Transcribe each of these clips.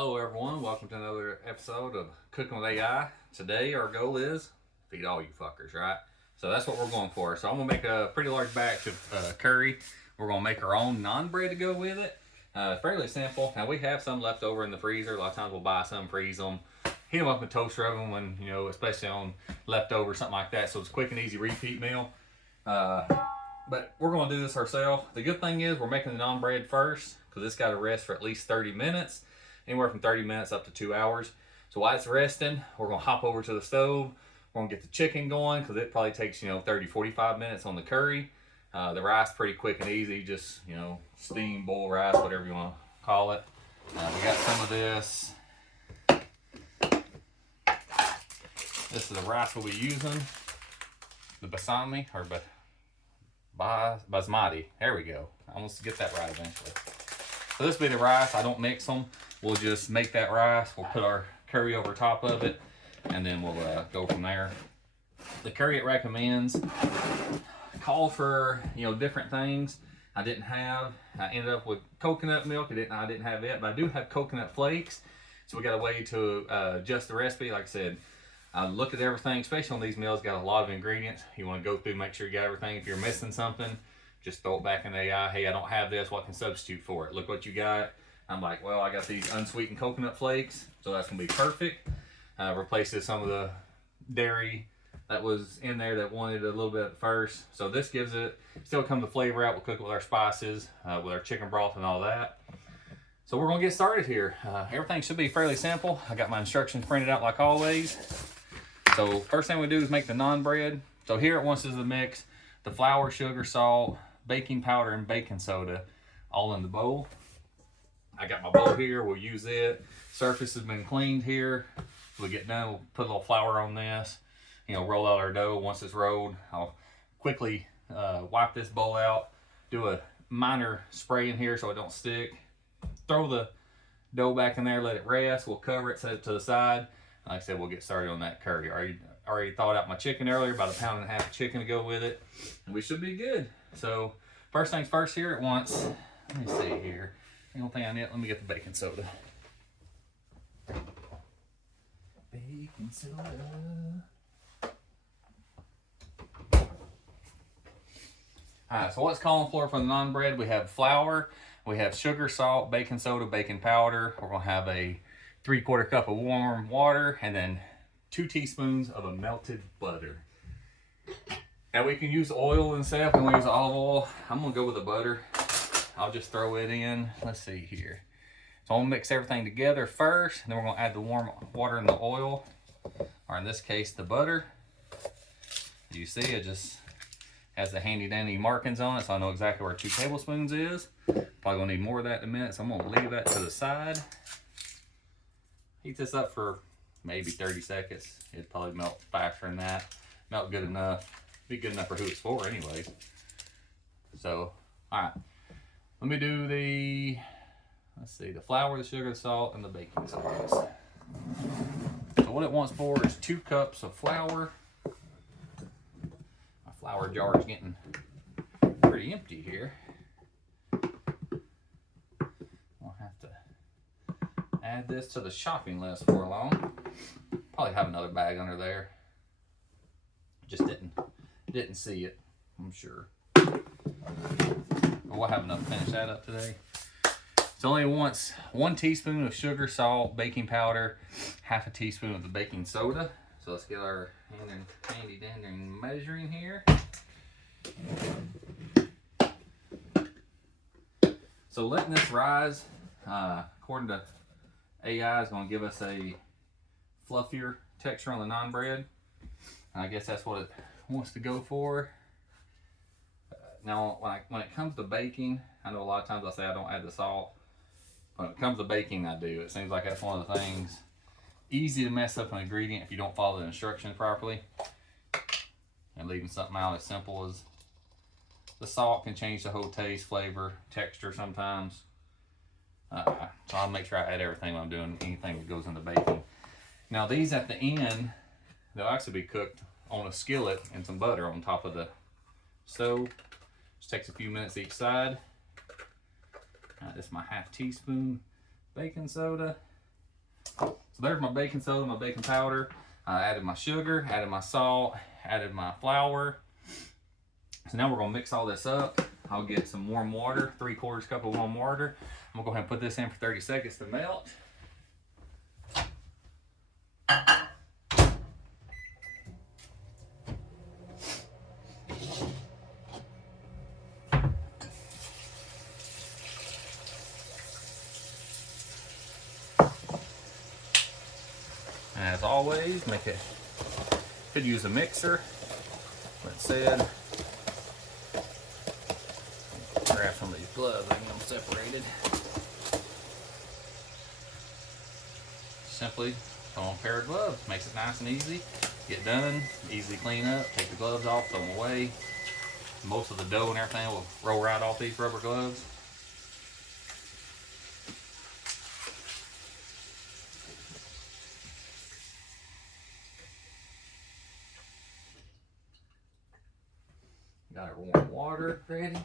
Hello everyone, welcome to another episode of Cooking with AI. Today our goal is feed all you fuckers, right? So that's what we're going for. So I'm gonna make a pretty large batch of curry. We're gonna make our own naan bread to go with it. Fairly simple. Now we have some left over in the freezer. A lot of times we'll buy some, freeze them, heat them up in a toaster oven when, especially on leftovers, something like that. So it's a quick and easy repeat meal. But we're gonna do this ourselves. The good thing is we're making the naan bread first because it's got to rest for at least 30 minutes. Anywhere from 30 minutes up to 2 hours. So while it's resting, we're gonna hop over to the stove. We're gonna get the chicken going because it probably takes 30, 45 minutes on the curry. The rice pretty quick and easy, just steam, boil rice, whatever you want to call it. We got some of this. This is the rice we'll be using. The basmati or basmati. There we go. I almost get that right eventually. So this will be the rice. I don't mix them. We'll just make that rice. We'll put our curry over top of it, and then we'll go from there. The curry it recommends call for different things. I didn't have. I ended up with coconut milk. I didn't have it, but I do have coconut flakes. So we got a way to adjust the recipe. Like I said, I look at everything, especially on these meals. Got a lot of ingredients. You want to go through, make sure you got everything. If you're missing something, just throw it back in the AI. Hey, I don't have this. What can substitute for it? Look what you got. I'm like, well, I got these unsweetened coconut flakes, so that's gonna be perfect. Replaces some of the dairy that was in there that wanted a little bit at first. So this gives it, still come the flavor out. We'll cook it with our spices, with our chicken broth and all that. So we're gonna get started here. Everything should be fairly simple. I got my instructions printed out like always. So first thing we do is make the naan bread. So here it wants is the mix, the flour, sugar, salt, baking powder, and baking soda all in the bowl. I got my bowl here, we'll use it. Surface has been cleaned here. When we get done, we'll put a little flour on this. Roll out our dough. Once it's rolled, I'll quickly wipe this bowl out, do a minor spray in here so it don't stick. Throw the dough back in there, let it rest. We'll cover it, set it to the side. Like I said, we'll get started on that curry. Already thawed out my chicken earlier, about 1.5 pounds of chicken to go with it. And we should be good. So first things first here, it wants, let me see here. The only thing I need, let me get the baking soda. Baking soda. Alright, so what's calling for the naan bread? We have flour, we have sugar, salt, baking soda, baking powder. We're gonna have a 3/4 cup of warm water, and then 2 teaspoons of a melted butter. Now we can use oil and stuff, and we use olive oil. I'm gonna go with the butter. I'll just throw it in. Let's see here. So I'm gonna mix everything together first, and then we're gonna add the warm water and the oil, or in this case, the butter. You see, it just has the handy dandy markings on it, so I know exactly where 2 tablespoons is. Probably gonna need more of that in a minute, so I'm gonna leave that to the side. Heat this up for maybe 30 seconds. It'd probably melt faster than that. Melt good enough. Be good enough for who it's for anyways. So, all right. Let me do the flour, the sugar, the salt, and the baking soda. So what it wants for is 2 cups of flour. My flour jar is getting pretty empty here. I'll have to add this to the shopping list for long. Probably have another bag under there. Just didn't see it, I'm sure. We'll have enough to finish that up today. It only wants 1 teaspoon of sugar, salt, baking powder, 1/2 teaspoon of the baking soda. So let's get our handy dandy measuring here. So letting this rise, according to AI, is going to give us a fluffier texture on the naan bread. And I guess that's what it wants to go for. Now, when it comes to baking, I know a lot of times I say I don't add the salt. When it comes to baking, I do. It seems like that's one of the things easy to mess up an ingredient if you don't follow the instructions properly. And leaving something out as simple as the salt can change the whole taste, flavor, texture sometimes. So I'll make sure I add everything when I'm doing anything that goes into baking. Now these at the end, they'll actually be cooked on a skillet and some butter on top of the stove. Just takes a few minutes each side. This is my 1/2 teaspoon baking soda. So there's my baking soda, my baking powder. I added my sugar, added my salt, added my flour. So now we're gonna mix all this up. I'll get some warm water, 3/4 cup of warm water. I'm gonna go ahead and put this in for 30 seconds to melt. As always, could use a mixer. That said, grab some of these gloves, I can get them separated. Simply throw on a pair of gloves, makes it nice and easy. Get done, easy clean up, take the gloves off, throw them away. Most of the dough and everything will roll right off these rubber gloves. Got our warm water ready.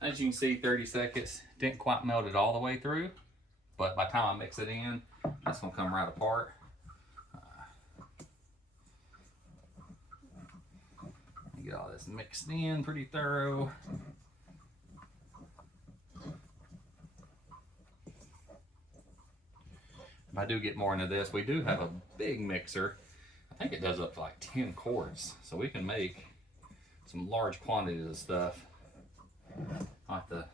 As you can see, 30 seconds, didn't quite melt it all the way through, but by the time I mix it in, that's gonna come right apart. Get all this mixed in pretty thorough. If I do get more into this, we do have a big mixer. I think it does up to like 10 quarts, so we can make some large quantities of stuff. I have to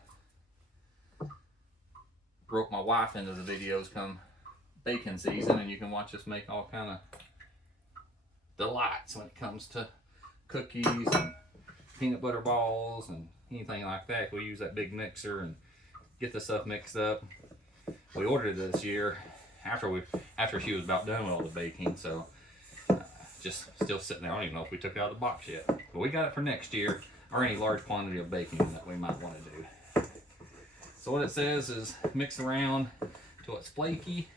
rope my wife into the videos come baking season, and you can watch us make all kind of delights when it comes to cookies and peanut butter balls and anything like that. We use that big mixer and get the stuff mixed up. We ordered it this year after she was about done with all the baking, so just still sitting there. I don't even know if we took it out of the box yet, but we got it for next year, or any large quantity of baking that we might want to do. So what it says is mix around till it's flaky.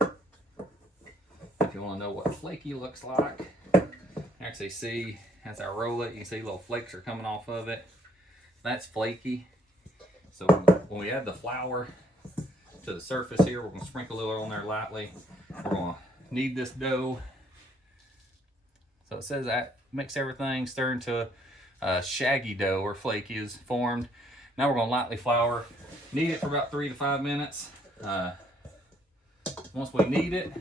If you want to know what flaky looks like, actually see as I roll it, you can see little flakes are coming off of it. That's flaky. So when we add the flour to the surface here, we're going to sprinkle a little on there lightly. We're going to knead this dough. So it says that mix everything, stir into a shaggy dough or flaky is formed. Now we're going to lightly flour, knead it for about 3 to 5 minutes. Once we knead it,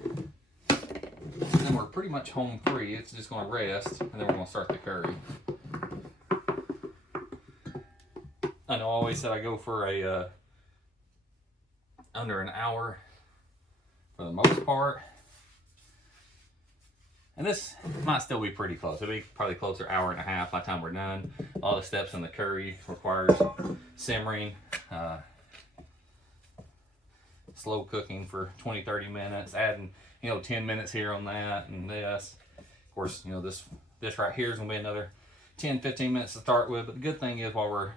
then we're pretty much home free. It's just going to rest, and then we're going to start the curry. I know I always said I go for a under an hour for the most part. And this might still be pretty close. It'll be probably closer to 1.5 hours by the time we're done. All the steps in the curry requires simmering, slow cooking for 20-30 minutes, adding 10 minutes here on that and this. Of course, this right here is gonna be another 10-15 minutes to start with. But the good thing is, while we're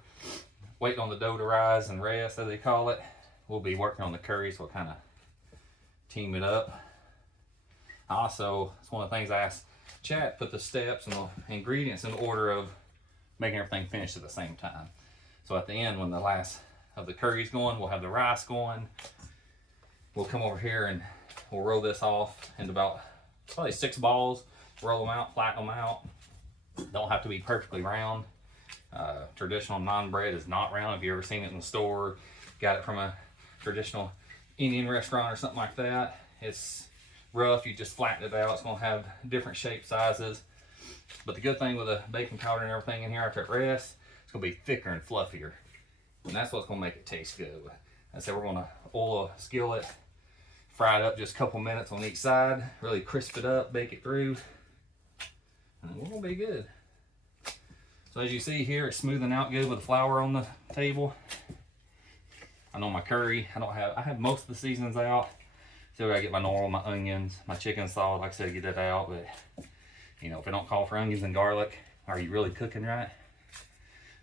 waiting on the dough to rise and rest, as they call it, we'll be working on the curry, so we'll kind of team it up. Also, it's one of the things I asked chat, put the steps and the ingredients in order of making everything finished at the same time. So at the end, when the last of the curry's going, we'll have the rice going. We'll come over here and we'll roll this off into about probably 6 balls, roll them out, flatten them out. Don't have to be perfectly round. Traditional naan bread is not round. If you've ever seen it in the store, got it from a traditional Indian restaurant or something like that, it's rough. You just flatten it out. It's going to have different shape sizes. But the good thing with the baking powder and everything in here, after it rests, it's going to be thicker and fluffier. And that's what's going to make it taste good. I said we're going to oil a skillet, fry it up just a couple minutes on each side, really crisp it up, bake it through, and we're going to be good. So as you see here, it's smoothing out good with the flour on the table. I know my curry, I have most of the seasonings out. Still gotta get my normal, my onions, my chicken salt, like I said, get that out. But if it don't call for onions and garlic, are you really cooking right?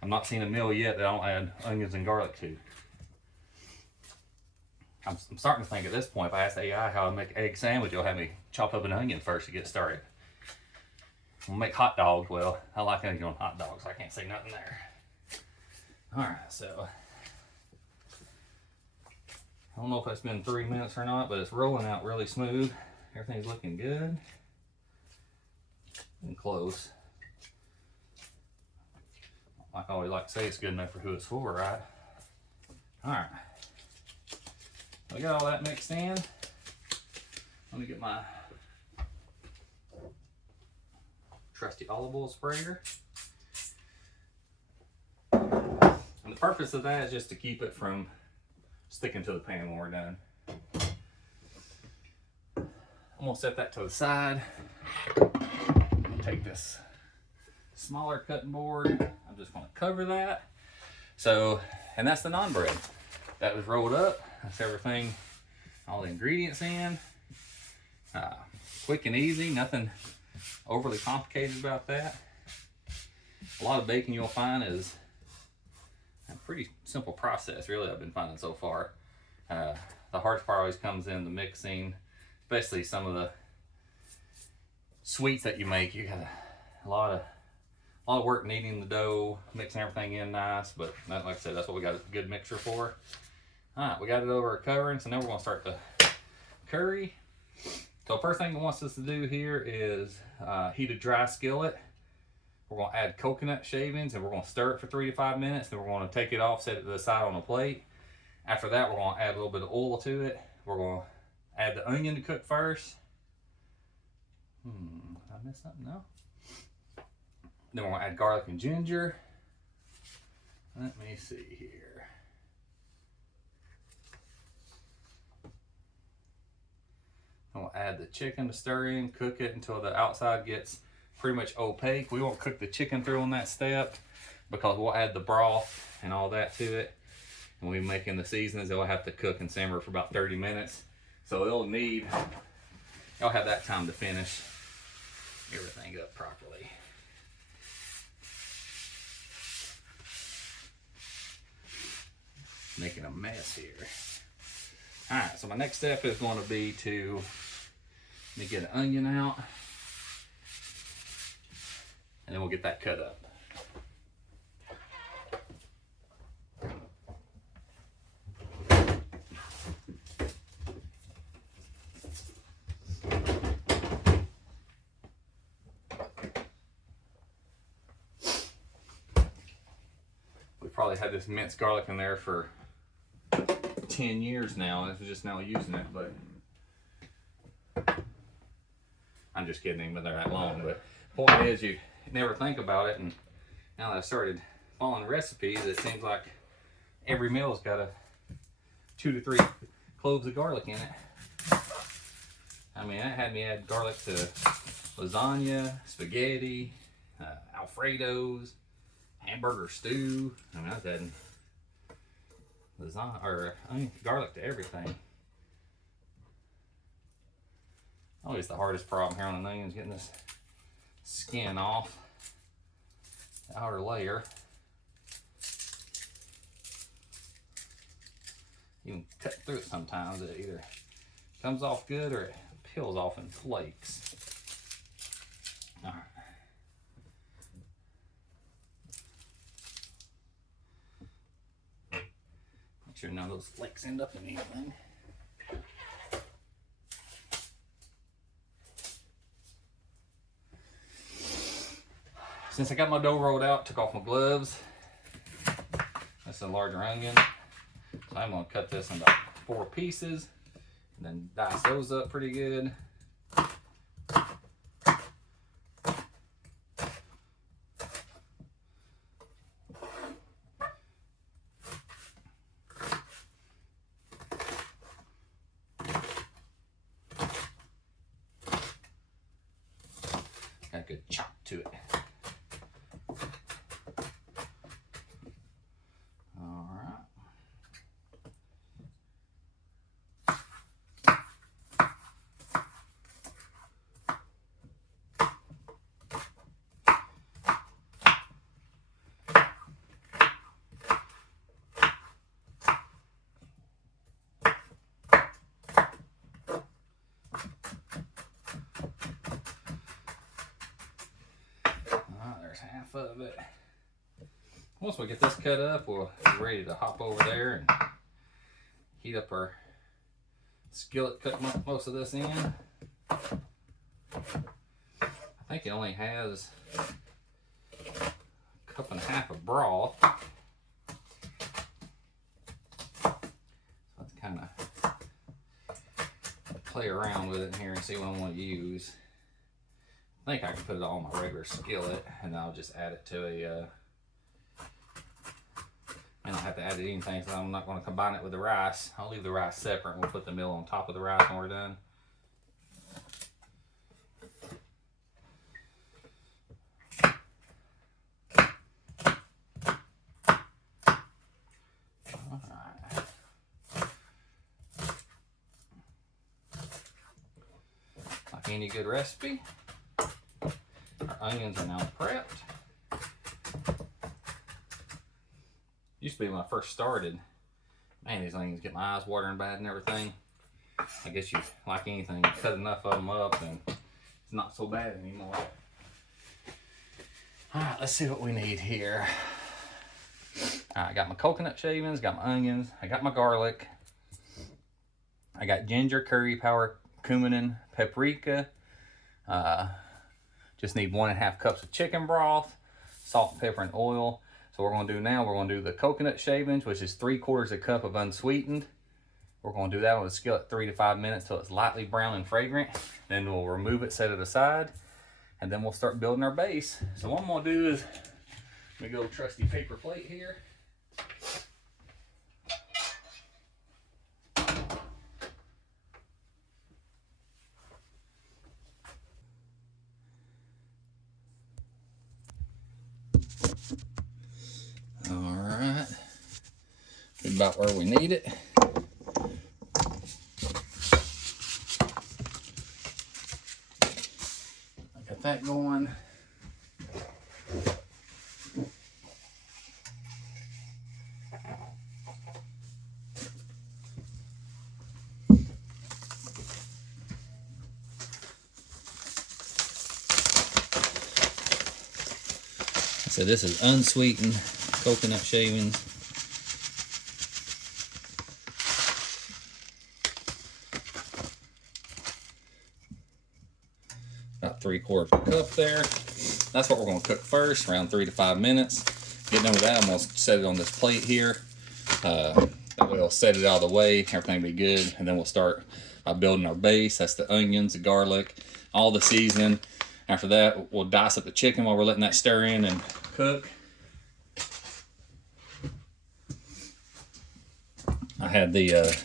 I'm not seeing a meal yet that I don't add onions and garlic to. I'm starting to think at this point, if I ask AI how I make an egg sandwich, it'll have me chop up an onion first to get started. We'll make hot dogs. Well, I like onion on hot dogs, so I can't say nothing there. Alright, so I don't know if it's been 3 minutes or not, but it's rolling out really smooth. Everything's looking good and close. Like I always like to say, it's good enough for who it's for, right? Alright. We got all that mixed in. Let me get my trusty olive oil sprayer. And the purpose of that is just to keep it from sticking to the pan when we're done. I'm gonna set that to the side. Take this smaller cutting board. I'm just gonna cover that. So, and that's the naan bread. That was rolled up. That's everything, all the ingredients in. Quick and easy, nothing overly complicated about that. A lot of baking you'll find is a pretty simple process, really, I've been finding so far. The hardest part always comes in the mixing, especially some of the sweets that you make. You got a lot of work kneading the dough, mixing everything in nice, but like I said, that's what we got a good mixture for. Alright, we got it over covering, so now we're going to start the curry. So first thing it wants us to do here is heat a dry skillet. We're going to add coconut shavings and we're going to stir it for 3 to 5 minutes. Then we're going to take it off, set it to the side on a plate. After that, we're going to add a little bit of oil to it. We're going to add the onion to cook first. Did I miss something? No. Then we're going to add garlic and ginger. Let me see here. We'll add the chicken to stir in, cook it until the outside gets pretty much opaque. We won't cook the chicken through on that step because we'll add the broth and all that to it. And we'll be making the seasonings. It'll have to cook and simmer for about 30 minutes. So it'll have that time to finish everything up properly. Making a mess here. Alright, so my next step is going to be to get an onion out. And then we'll get that cut up. We've probably had this minced garlic in there for 10 years now, and we're just now using it, but I'm just kidding, ain't been there that long. But the point is, you never think about it, and now that I started following recipes, it seems like every meal's got 2 to 3 cloves of garlic in it. I mean, that had me add garlic to lasagna, spaghetti, Alfredos, hamburger stew. I mean, I was adding lasagna or garlic to everything. Always the hardest problem here on an onion is getting this skin off the outer layer. You can cut through it sometimes. It either comes off good or it peels off in flakes. All right. Make sure none of those flakes end up in anything. Since I got my dough rolled out, took off my gloves. That's a larger onion. So I'm gonna cut this in about 4 pieces and then dice those up pretty good. Got a good chop to it. There's half of it. Once we get this cut up, we'll be ready to hop over there and heat up our skillet. Cut most of this in. I think it only has a cup and a half of broth. So let's kind of play around with it in here and see what I want to use. I think I can put it all on my regular skillet, and I'll just add it to a I don't have to add it anything, so I'm not going to combine it with the rice. I'll leave the rice separate and we'll put the meal on top of the rice when we're done. Alright. Like any good recipe, our onions are now prepped. Used to be when I first started, man, these onions get my eyes watering bad and everything. I guess you, like anything, you cut enough of them up and it's not so bad anymore. All right, let's see what we need here. All right, I got my coconut shavings, got my onions, I got my garlic. I got ginger, curry powder, cumin, paprika. Just need 1.5 cups of chicken broth, salt, pepper, and oil. So what we're going to do now, we're going to do the coconut shavings, which is 3/4 cup of unsweetened. We're going to do that on the skillet 3 to 5 minutes till it's lightly brown and fragrant. Then we'll remove it, set it aside, and then we'll start building our base. So what I'm going to do is, let me go trusty paper plate here. Alright, about where we need it. I got that going. So this is unsweetened coconut shavings. About 3/4 cup there. That's what we're going to cook first, around 3 to 5 minutes. Get done with that, I'm going to set it on this plate here. That way we'll set it out of the way, everything will be good, and then we'll start building our base. That's the onions, the garlic, all the seasoning. After that, we'll dice up the chicken while we're letting that stir in and cook. I had the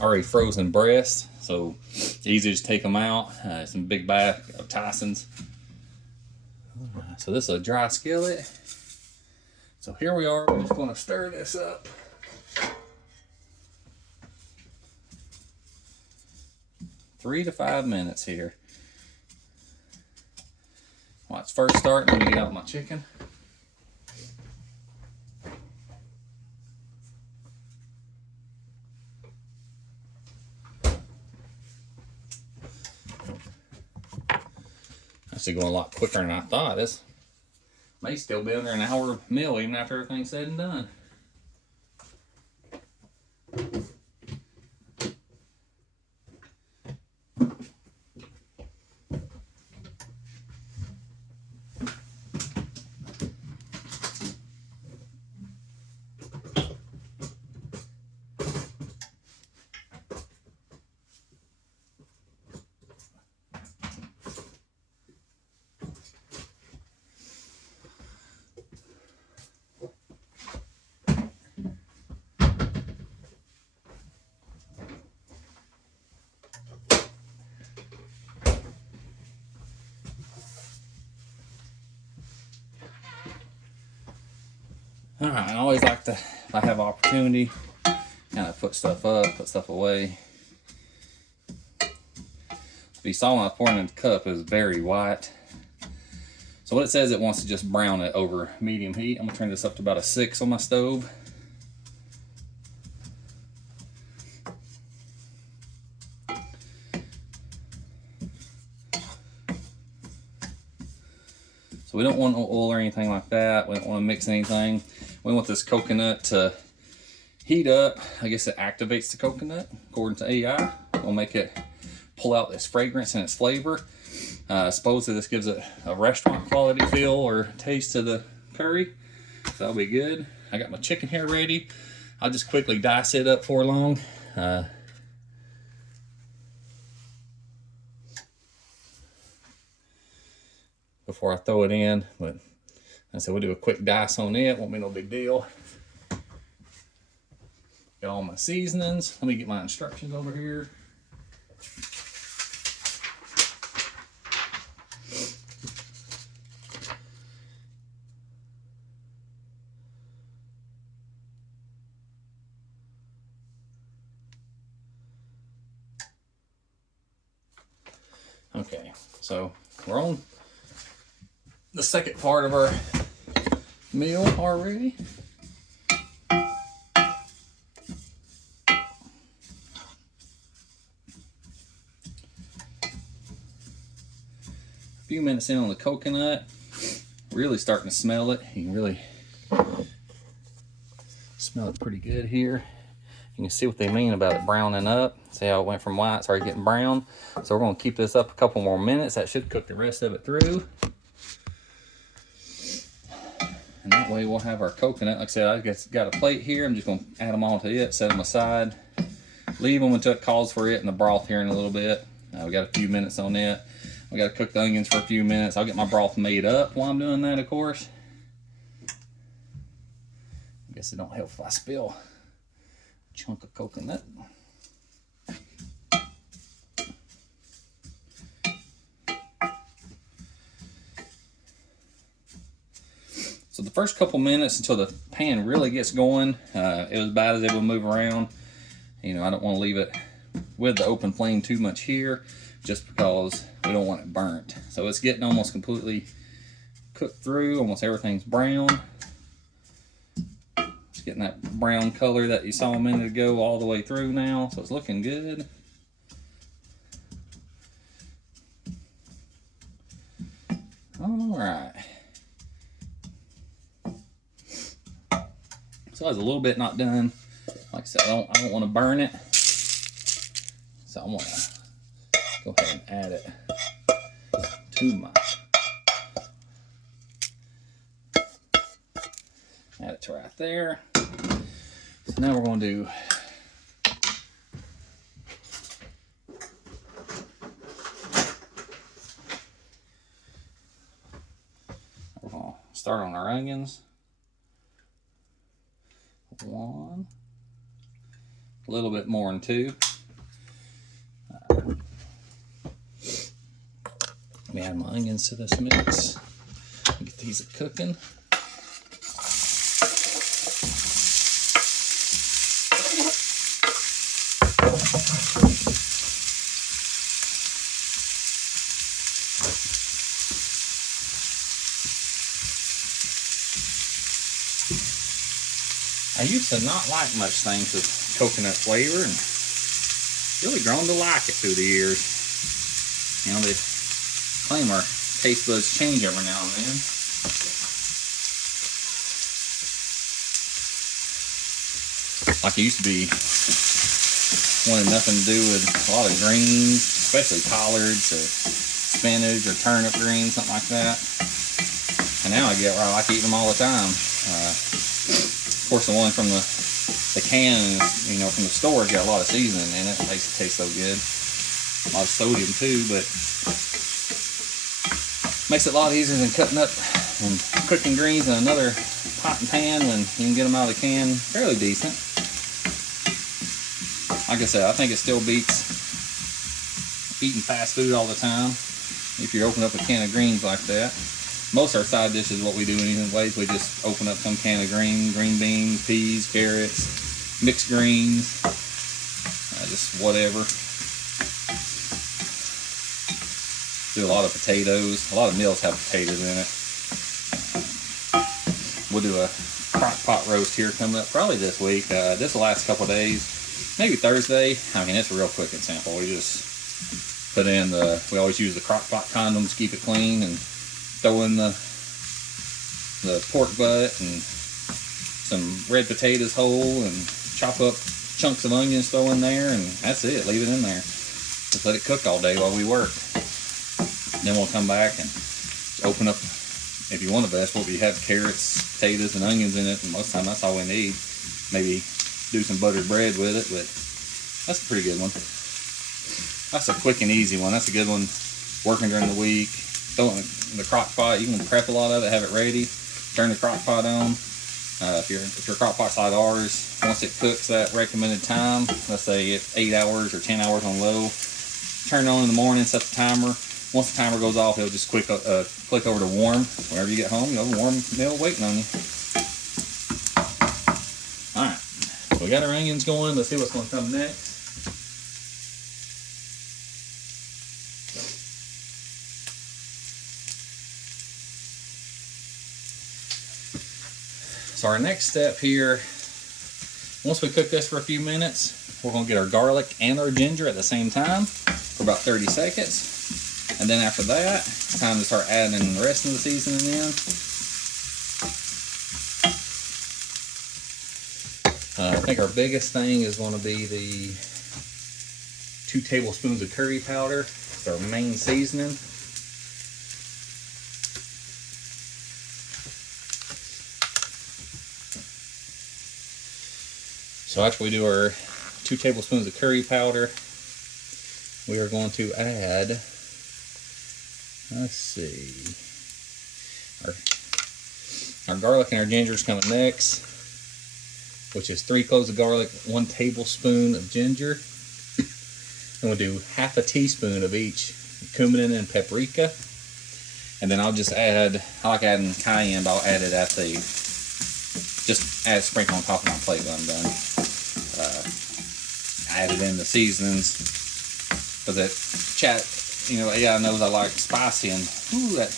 already frozen breast, so easy to just take them out. Some big bag of Tyson's. So this is a dry skillet. So here we are, we're just going to stir this up. Three to 5 minutes here. While it's first starting, I'm going to get out my chicken. Actually going a lot quicker than I thought. This may still be under an hour meal even after everything's said and done. Alright, I always like to, if I have opportunity, kind of put stuff up, put stuff away. You saw when I was pouring in the cup, it was very white. So what it says, it wants to just brown it over medium heat. I'm going to turn this up to about a 6 on my stove. So We don't want no oil or anything like that. We don't want to mix anything. We want this coconut to heat up. I guess it activates the coconut, according to AI. It'll make it pull out this fragrance and its flavor. Supposedly this gives it a restaurant quality feel or taste to the curry. So that'll be good. I got my chicken here ready. I'll just quickly dice it up for long. Before I throw it in, but I said we'll do a quick dice on it. Won't be no big deal. Got all my seasonings. Let me get my instructions over here. Okay, so we're on the second part of our meal already. A few minutes in on the coconut, really starting to smell it. You can really smell it pretty good here. You can see what they mean about it browning up. See how it went from white, started getting brown. So we're gonna keep this up a couple more minutes. That should cook the rest of it through. And that way we'll have our coconut. Like I said, I just got a plate here. I'm just gonna add them all to it, set them aside. Leave them until it calls for it in the broth here in a little bit. We got a few minutes on it. We gotta cook the onions for a few minutes. I'll get my broth made up while I'm doing that, of course. I guess it don't help if I spill a chunk of coconut. So the first couple minutes until the pan really gets going, it was about as able to move around. You know, I don't want to leave it with the open flame too much here, just because we don't want it burnt. So it's getting almost completely cooked through. Almost everything's brown. It's getting that brown color that you saw a minute ago all the way through now. So it's looking good. All right. So it's a little bit not done. Like I said, I don't want to burn it. So I'm gonna go ahead and add it to my, add it to right there. So now we're gonna do, we're gonna start on our onions. One, a little bit more than two. Let me add my onions to this mix. Get these cooking. I used to not like much things with coconut flavor, and really grown to like it through the years. You know, they claim our taste buds change every now and then. Like it used to be, wanted nothing to do with a lot of greens, especially collards or spinach or turnip greens, something like that. And now I like eating them all the time. Of course, the one from the can, you know, from the store, got a lot of seasoning in it. It makes it taste so good. A lot of sodium too, but makes it a lot easier than cutting up and cooking greens in another pot and pan when you can get them out of the can fairly decent. Like I said, I think it still beats eating fast food all the time if you open up a can of greens like that. Most of our side dishes, what we do anyways, we just open up some can of green beans, peas, carrots, mixed greens, just whatever. Do a lot of potatoes. A lot of meals have potatoes in it. We'll do a crock pot roast here coming up probably this week. This will last a couple days, maybe Thursday. I mean, it's real quick and simple. We just put in we always use the crock pot condoms to keep it clean, and throw in the the pork butt and some red potatoes whole, and chop up chunks of onions, throw in there, and that's it. Leave it in there. Just let it cook all day while we work. Then we'll come back and open up. If you want a vegetable, you have carrots, potatoes, and onions in it, and most of the time that's all we need. Maybe do some buttered bread with it, but that's a pretty good one. That's a quick and easy one. That's a good one. Working during the week, throw it in the crock pot. You can prep a lot of it, have it ready. Turn the crock pot on. If your crock pot's like ours, once it cooks that recommended time, let's say it's 8 hours or 10 hours on low, turn it on in the morning, set the timer. Once the timer goes off, it'll just click over to warm. Whenever you get home, you have a warm meal waiting on you. All right, so we got our onions going. Let's see what's going to come next. So our next step here, once we cook this for a few minutes, we're going to get our garlic and our ginger at the same time for about 30 seconds. And then after that, it's time to start adding the rest of the seasoning in. I think our biggest thing is going to be the 2 tablespoons of curry powder. It's our main seasoning. So after we do our 2 tablespoons of curry powder, we are going to add, let's see, our garlic and our ginger is coming next, which is 3 cloves of garlic, 1 tablespoon of ginger. And we'll do half a teaspoon of each cumin and paprika. And then I'll just add, I like adding cayenne, but I'll add it at the, just add a sprinkle on top of my plate when I'm done. I added in the seasonings, but that chat, you know, AI knows I like spicy, and ooh, that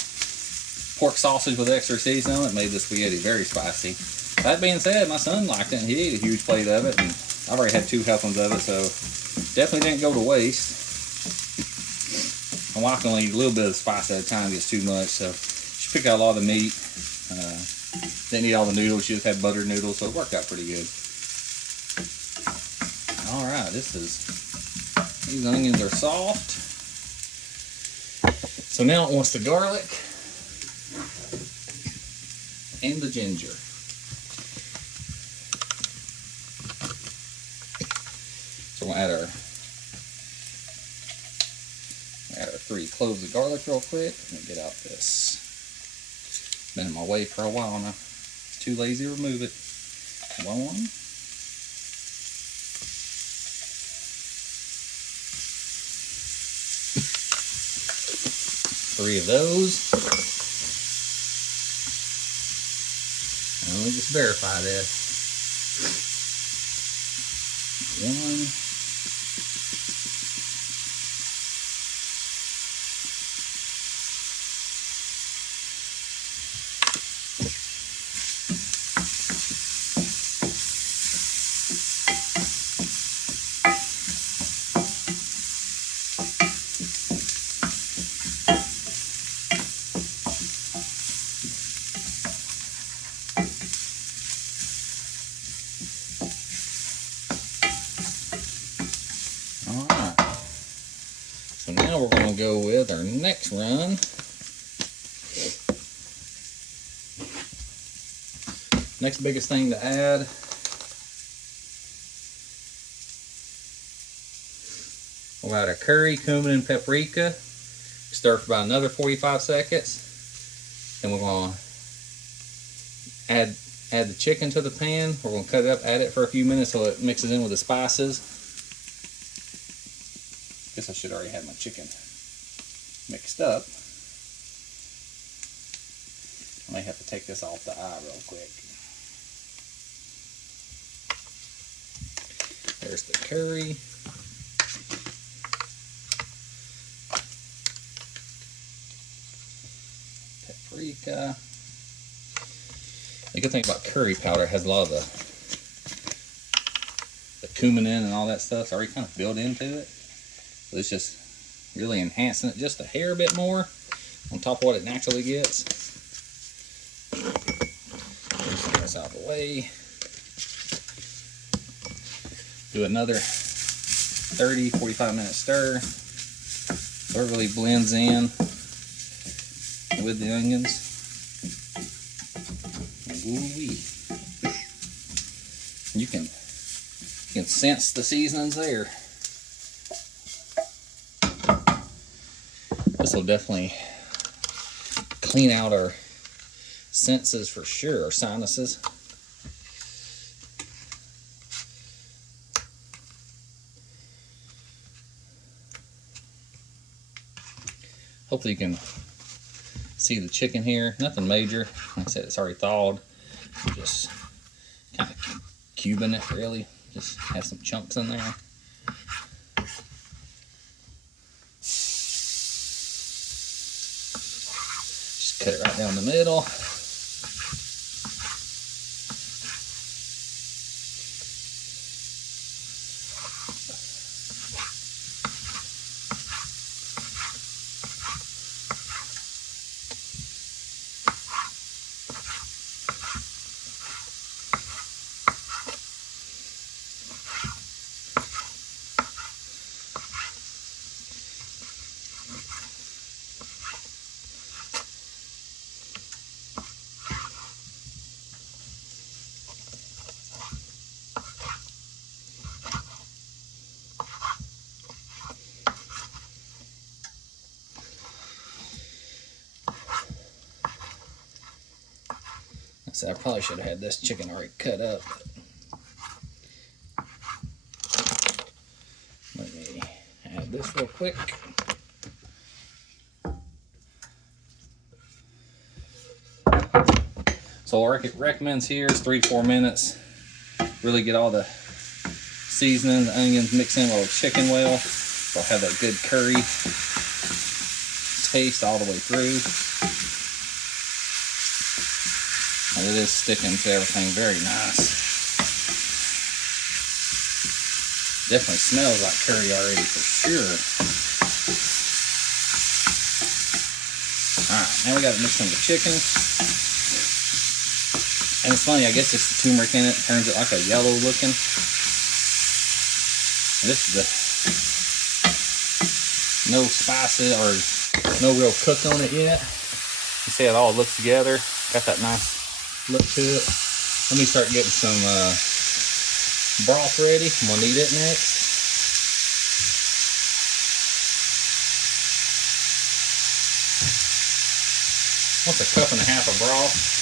pork sausage with extra seasoning on it made the spaghetti very spicy. That being said, my son liked it, and he ate a huge plate of it, and I've already had 2 helpings of it, so definitely didn't go to waste. My wife can only eat a little bit of spice at a time, gets too much, so she picked out a lot of the meat. Didn't eat all the noodles, she just had buttered noodles, so it worked out pretty good. Alright, these onions are soft. So now it wants the garlic and the ginger. So we'll add our 3 cloves of garlic real quick. Let me get out this. Been in my way for a while now. It's too lazy to remove it. 1. 3 of those. And let me just verify this. 1. So now we're going to go with our next run. Next biggest thing to add. We'll add our curry, cumin, and paprika. Stir for about another 45 seconds. Then we're going to add the chicken to the pan. We're going to cut it up, add it for a few minutes so it mixes in with the spices. Guess I should already have my chicken mixed up. I may have to take this off the eye real quick. There's the curry. Paprika. The good thing about curry powder, it has a lot of the cumin in and all that stuff. It's already kind of built into it. So it's just really enhancing it just a hair bit more on top of what it naturally gets. the way. Do another 30, 45 minute stir so it really blends in with the onions. Ooh-wee. You can sense the seasonings there. This will definitely clean out our senses for sure, our sinuses. Hopefully you can see the chicken here. Nothing major. Like I said, it's already thawed. Just kind of cubing it, really. Just have some chunks in there. Just cut it right down the middle. So I probably should have had this chicken already cut up. Let me add this real quick. So what I recommends here is 3 to 4 minutes. Really get all the seasoning, the onions mix in with the chicken well. So I'll have that good curry taste all the way through. And it is sticking to everything very nice. Definitely smells like curry already for sure. Alright, now we got to mix in the chicken. And it's funny, I guess it's the turmeric in it, turns it like a yellow looking. And this is the no spices or no real cook on it yet. You see it all looks together. Got that nice look to it. Let me start getting some broth ready. I'm gonna need it next. What's a cup and a half of broth?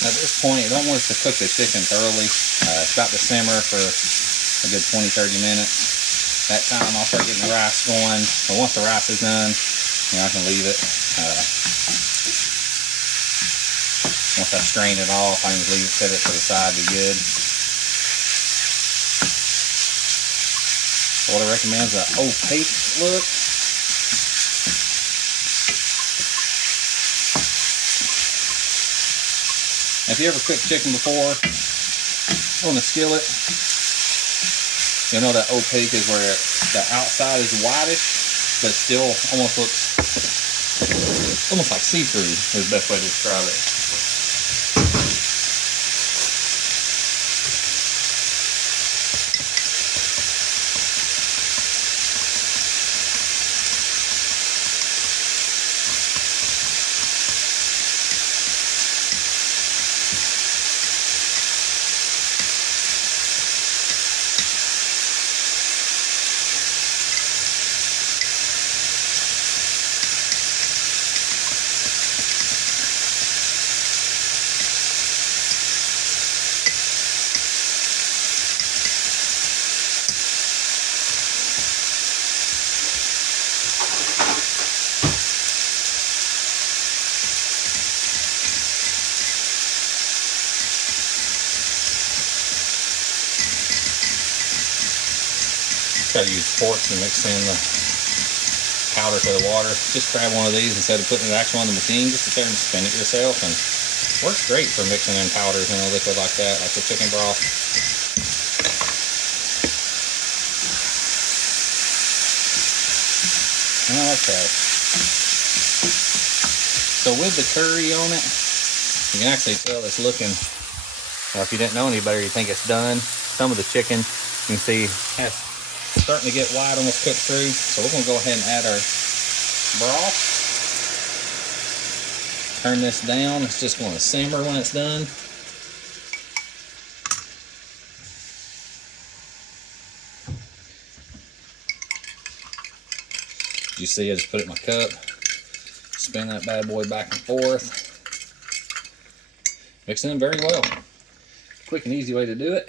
At this point, you don't want us to cook the chicken thoroughly. It's about to simmer for a good 20-30 minutes. That time I'll start getting the rice going. So once the rice is done, I can leave it. Once I strain it off, I can leave it, set it to the side, be good. So what I recommend is an opaque look. If you ever cooked chicken before on a skillet, you'll know that opaque is where the outside is whitish, but still almost looks almost like see-through is the best way to describe it. try to use forks and mix in the powder to the water. Just grab one of these instead of putting it actually on the machine. Just sit there and spin it yourself, and works great for mixing in powders, you know, liquid like that, like the chicken broth. Okay. So with the curry on it, you can actually tell it's looking, if you didn't know any better, you think it's done. Some of the chicken, you can see, it's starting to get white, almost cooked through. So we're going to go ahead and add our broth. Turn this down. It's just going to simmer when it's done. You see, I just put it in my cup. Spin that bad boy back and forth. Mix it in very well. Quick and easy way to do it.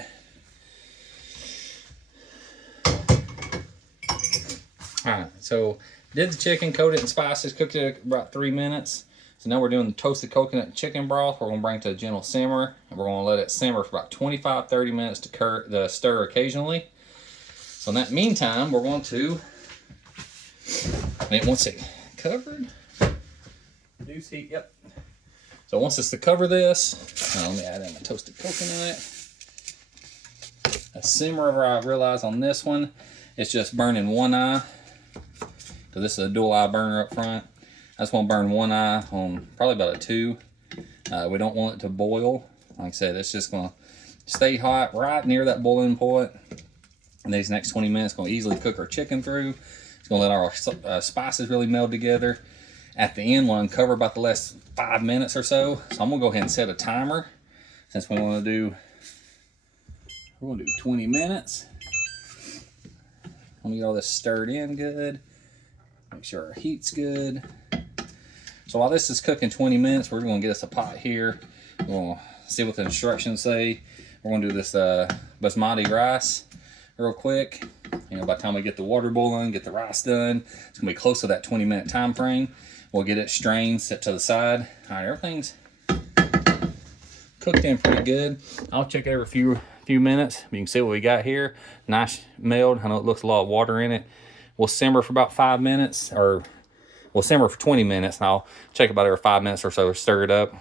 Alright, so did the chicken, coated it in spices, cooked it about 3 minutes. So now we're doing the toasted coconut chicken broth. We're going to bring it to a gentle simmer, and we're going to let it simmer for about 25-30 minutes to stir occasionally. So in that meantime, we're going to, once it's covered, reduce heat, yep. So once it's to cover this, let me add in my toasted coconut. A simmer, I realize on this one, it's just burning one eye. So this is a dual eye burner up front. I just want to burn one eye on probably about a 2. We don't want it to boil. Like I said, it's just going to stay hot right near that boiling point. And these next 20 minutes going to easily cook our chicken through. It's going to let our spices really meld together. At the end, we'll uncover about the last 5 minutes or so. So I'm going to go ahead and set a timer, since we're going to do 20 minutes. Let me get all this stirred in good. Make sure our heat's good. So while this is cooking 20 minutes, we're going to get us a pot here. We're going to see what the instructions say. We're going to do this basmati rice real quick. You know, by the time we get the water boiling, get the rice done, it's going to be close to that 20-minute time frame. We'll get it strained, set to the side. All right, everything's cooked in pretty good. I'll check it every few minutes. You can see what we got here. Nice meld. I know it looks a lot of water in it. We'll simmer for about 5 minutes, or we'll simmer for 20 minutes, and I'll check about every 5 minutes or so, stir it up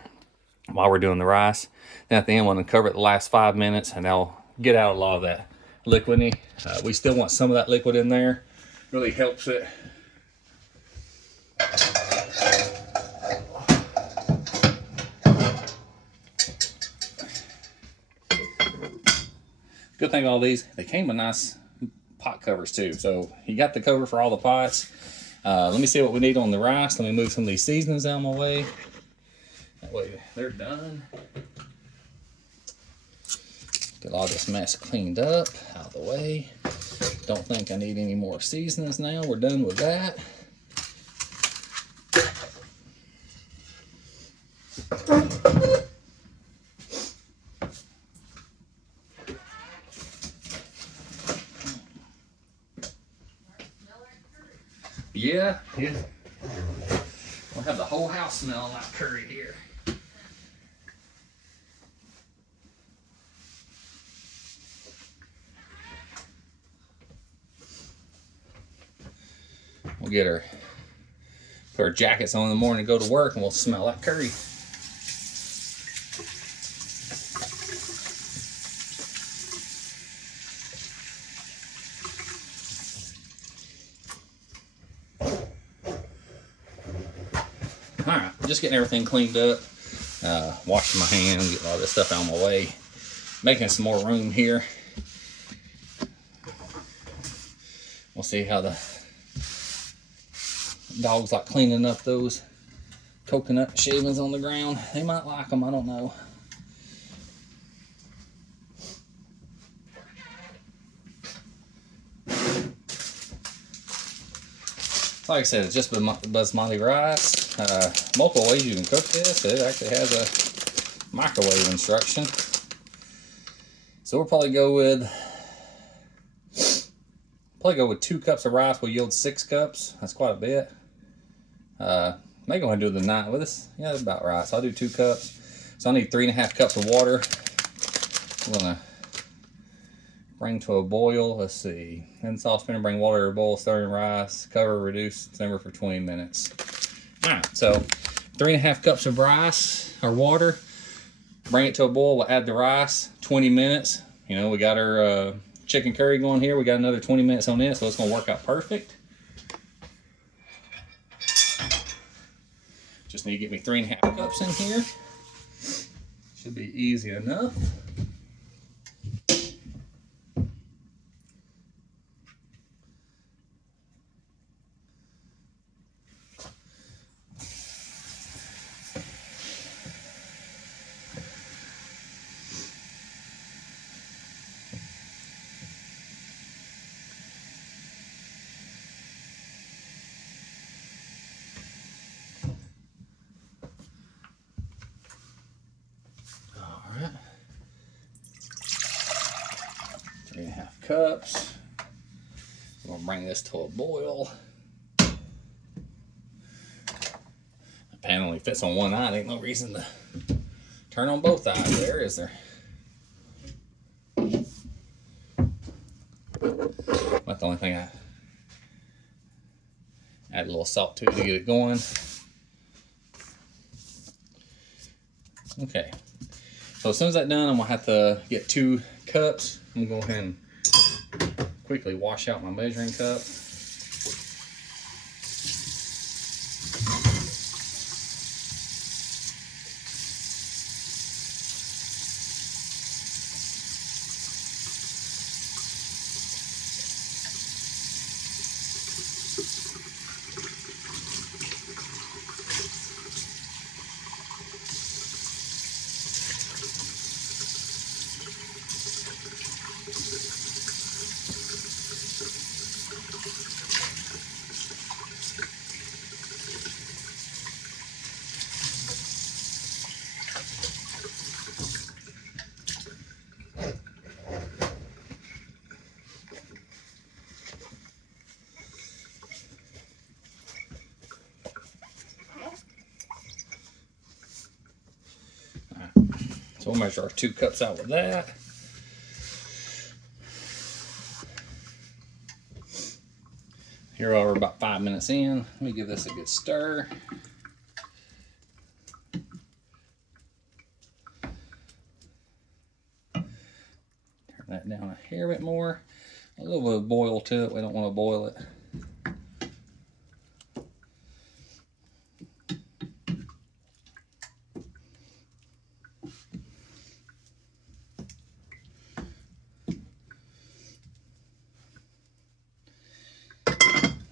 while we're doing the rice. Then at the end, we'll uncover it the last 5 minutes, and I'll get out a lot of that liquidy. We still want some of that liquid in there. Really helps it. Good thing all these, they came with nice pot covers too. So you got the cover for all the pots. Let me see what we need on the rice. Let me move some of these seasonings out of my way. That way they're done. Get all this mess cleaned up, out of the way. Don't think I need any more seasonings now. We're done with that. Yeah. We'll have the whole house smelling like curry here. We'll put our jackets on in the morning to go to work, and we'll smell like curry. Alright, just getting everything cleaned up, washing my hands, getting all this stuff out of my way, making some more room here. We'll see how the dogs like cleaning up those coconut shavings on the ground. They might like them, I don't know. Like I said, it's just basmati rice. Multiple ways you can cook this. It actually has a microwave instruction. So we'll probably go with 2 cups of rice will yield 6 cups. That's quite a bit. May go ahead and do the 9 with this. Yeah, that's about right. So I'll do 2 cups. So I need 3.5 cups of water. I'm gonna Bring to a boil. Let's see. In saucepan, bring water to a boil, stir in rice, cover, reduce, simmer for 20 minutes. All right, so 3.5 cups of rice or water. Bring it to a boil. We'll add the rice. 20 minutes. You know, we got our chicken curry going here. We got another 20 minutes on it, so it's gonna work out perfect. Just need to get me 3.5 cups in here. Should be easy enough. All right. 3.5 cups. We'll bring this to a boil. The pan only fits on one eye. Ain't no reason to turn on both eyes there, is there? That's the only thing I add a little salt to it to get it going. Okay. So as soon as that's done, I'm gonna have to get 2 cups. I'm gonna go ahead and quickly wash out my measuring cup. So we'll measure our 2 cups out with that. Here we're about 5 minutes in. Let me give this a good stir. Turn that down a hair bit more. A little bit of boil to it. We don't want to boil it.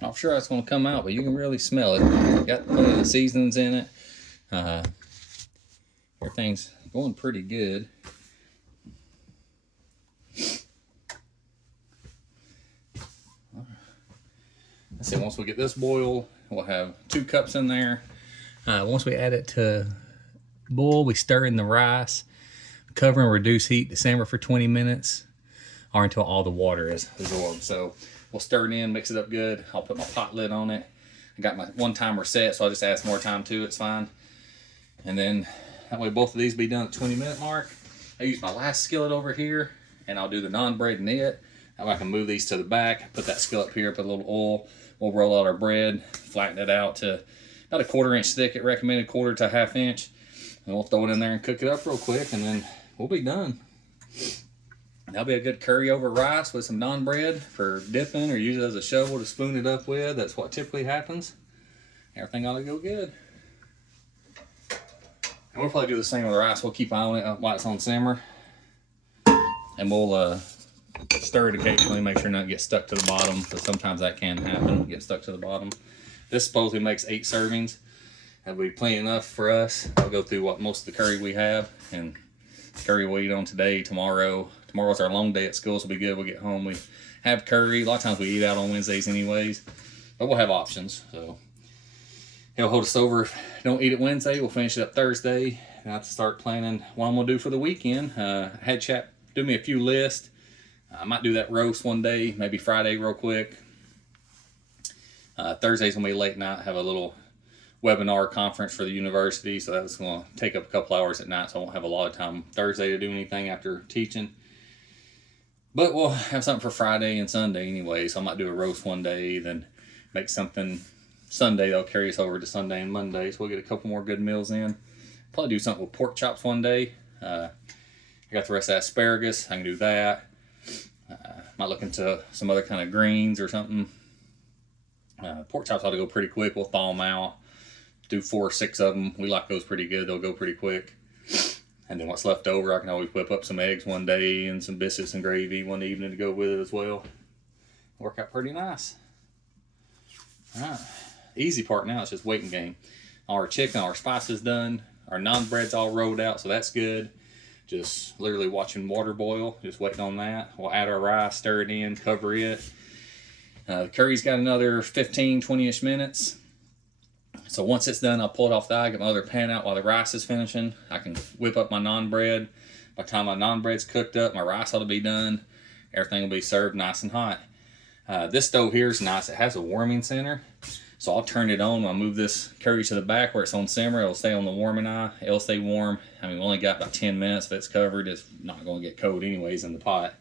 I'm sure it's going to come out, but you can really smell it. Got plenty of the seasonings in it. Everything's going pretty good. Let's see, once we get this boil, we'll have 2 cups in there. Once we add it to boil, we stir in the rice, cover and reduce heat to simmer for 20 minutes or until all the water is absorbed. So we'll stir it in, mix it up good. I'll put my pot lid on it. I got my 1 timer set, so I'll just add some more time to it. It's fine. And then that way both of these be done at 20-minute mark. I use my last skillet over here, and I'll do the naan bread in it. That way I can move these to the back, put that skillet up here, put a little oil. We'll roll out our bread, flatten it out to about a 1/4 inch thick at recommended, 1/4 to 1/2 inch. And we'll throw it in there and cook it up real quick, and then we'll be done. That'll be a good curry over rice with some naan bread for dipping, or use it as a shovel to spoon it up with. That's what typically happens. Everything ought to go good. And we'll probably do the same with the rice. We'll keep on it while it's on simmer. And we'll stir it occasionally, make sure nothing gets stuck to the bottom, because sometimes that can happen, get stuck to the bottom. This supposedly makes 8 servings. That'll be plenty enough for us. I'll go through what most of the curry we have, and curry we'll eat on today, tomorrow. Tomorrow's our long day at school, so it'll be good. We'll get home, we have curry. A lot of times we eat out on Wednesdays anyways, but we'll have options. So it'll hold us over. If we don't eat it Wednesday, we'll finish it up Thursday. And I have to start planning what I'm gonna do for the weekend. Had chat do me a few lists. I might do that roast one day, maybe Friday real quick. Thursday's gonna be late night, have a little webinar conference for the university, so that's gonna take up a couple hours at night, so I won't have a lot of time Thursday to do anything after teaching. But we'll have something for Friday and Sunday anyway, so I might do a roast one day, then make something Sunday that'll carry us over to Sunday and Monday, so we'll get a couple more good meals in. Probably do something with pork chops one day. I got the rest of that asparagus, I can do that. Might look into some other kind of greens or something. Pork chops ought to go pretty quick. We'll thaw them out, do 4 or 6 of them. We like those pretty good, they'll go pretty quick. And then what's left over, I can always whip up some eggs one day and some biscuits and gravy one evening to go with it as well. Work out pretty nice. Alright, the easy part now is just waiting game. All our chicken, all our spices done. Our naan bread's all rolled out, so that's good. Just literally watching water boil, just waiting on that. We'll add our rice, stir it in, cover it. The curry's got another 15, 20-ish minutes. So once it's done, I'll pull it off the eye, get my other pan out while the rice is finishing. I can whip up my naan bread. By the time my naan bread's cooked up, my rice ought to be done. Everything will be served nice and hot. This stove here is nice. It has a warming center. So I'll turn it on. I'll move this curry to the back where it's on simmer. It'll stay on the warming eye. It'll stay warm. I mean, we only got about 10 minutes. If it's covered, it's not going to get cold anyways in the pot.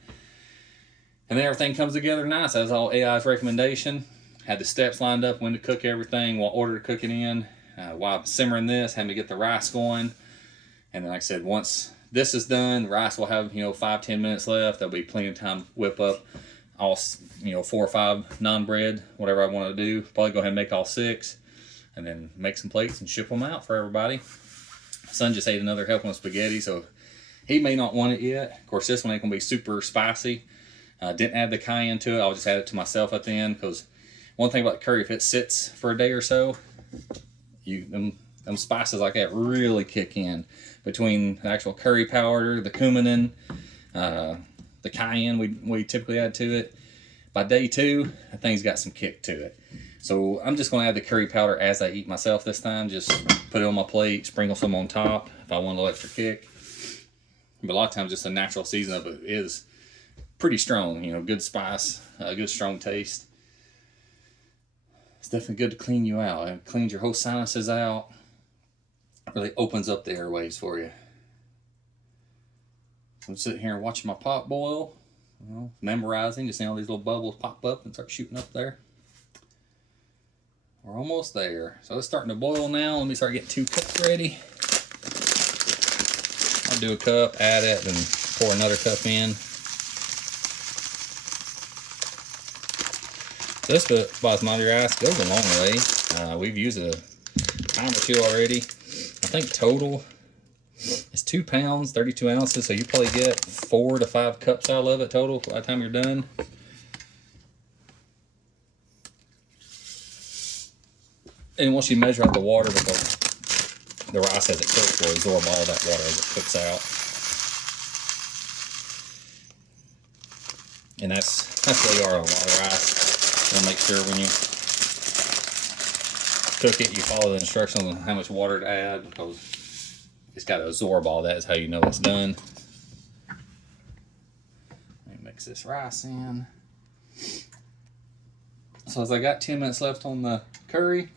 And then everything comes together nice. That's all AI's recommendation. Had the steps lined up, when to cook everything, what order to cook it in. While I'm simmering this, had me get the rice going. And then like I said, once this is done, the rice will have, 5-10 minutes left. There'll be plenty of time to whip up all, 4 or 5 naan bread, whatever I want to do. Probably go ahead and make all 6. And then make some plates and ship them out for everybody. Son just ate another helping of spaghetti, so he may not want it yet. Of course, this one ain't going to be super spicy. Didn't add the cayenne to it. I'll just add it to myself at the end, because one thing about the curry, if it sits for a day or so, them spices like that really kick in. Between the actual curry powder, the cumin, the cayenne we typically add to it, by day 2, that thing's got some kick to it. So I'm just going to add the curry powder as I eat myself this time. Just put it on my plate, sprinkle some on top if I want a little extra kick. But a lot of times just the natural season of it is pretty strong, good spice, good strong taste. It's definitely good to clean you out. It cleans your whole sinuses out. It really opens up the airways for you. So I'm sitting here and watching my pot boil, memorizing, just seeing all these little bubbles pop up and start shooting up there. We're almost there. So it's starting to boil now. Let me start getting 2 cups ready. I'll do a cup, add it, and pour another cup in. This basmati rice goes a long way. We've used it a time or 2 already. I think total is 2 pounds, 32 ounces, so you probably get 4 to 5 cups out of it total by the time you're done. And once you measure out the water, because the rice as it cooks will absorb all that water as it cooks out. And that's where you are on a lot of rice. You want to make sure when you cook it, you follow the instructions on how much water to add, because it's got to absorb all that. Is how you know it's done. Let me mix this rice in. So as I got 10 minutes left on the curry,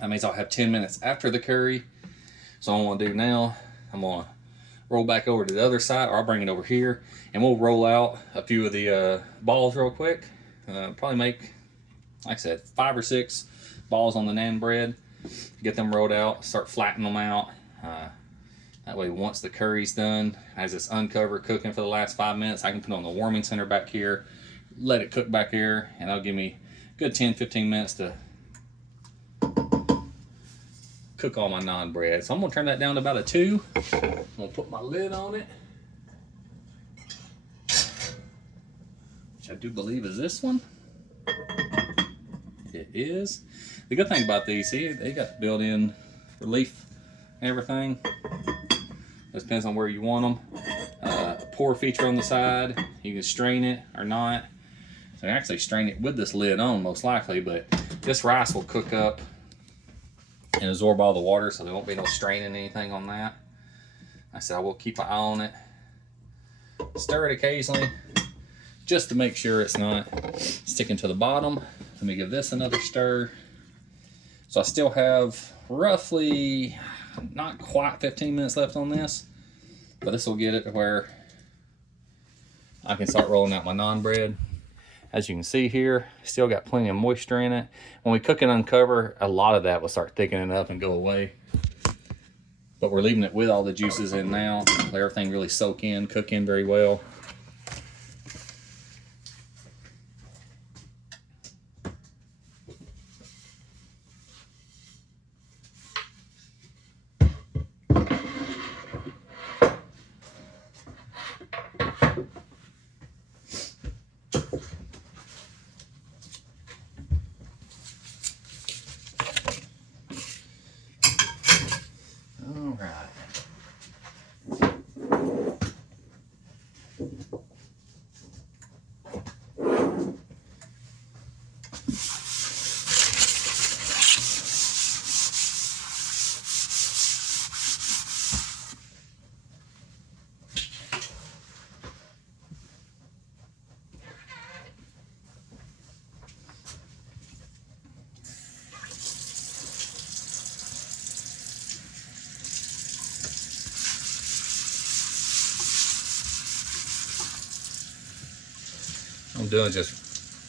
that means I'll have 10 minutes after the curry. So what I'm going to do now, I'm going to roll back over to the other side, or I'll bring it over here, and we'll roll out a few of the balls real quick. Probably make, like I said, 5 or 6 balls on the naan bread. Get them rolled out, start flattening them out. That way once the curry's done, as it's uncovered cooking for the last 5 minutes, I can put it on the warming center back here, let it cook back here, and that'll give me a good 10-15 minutes to cook all my naan bread. So I'm going to turn that down to about a 2. I'm going to put my lid on it, which I do believe is this one. It is. The good thing about these, see, they got built-in relief and everything. It depends on where you want them. A pour feature on the side. You can strain it or not. So I actually strain it with this lid on most likely, but this rice will cook up and absorb all the water, so there won't be no straining anything on that. Like I said, I will keep an eye on it. Stir it occasionally, just to make sure it's not sticking to the bottom. Let me give this another stir. So I still have roughly, not quite 15 minutes left on this, but this will get it to where I can start rolling out my naan bread. As you can see here, still got plenty of moisture in it. When we cook it uncover, a lot of that will start thickening up and go away. But we're leaving it with all the juices in now. Let everything really soak in, cook in very well. All right. I'm doing just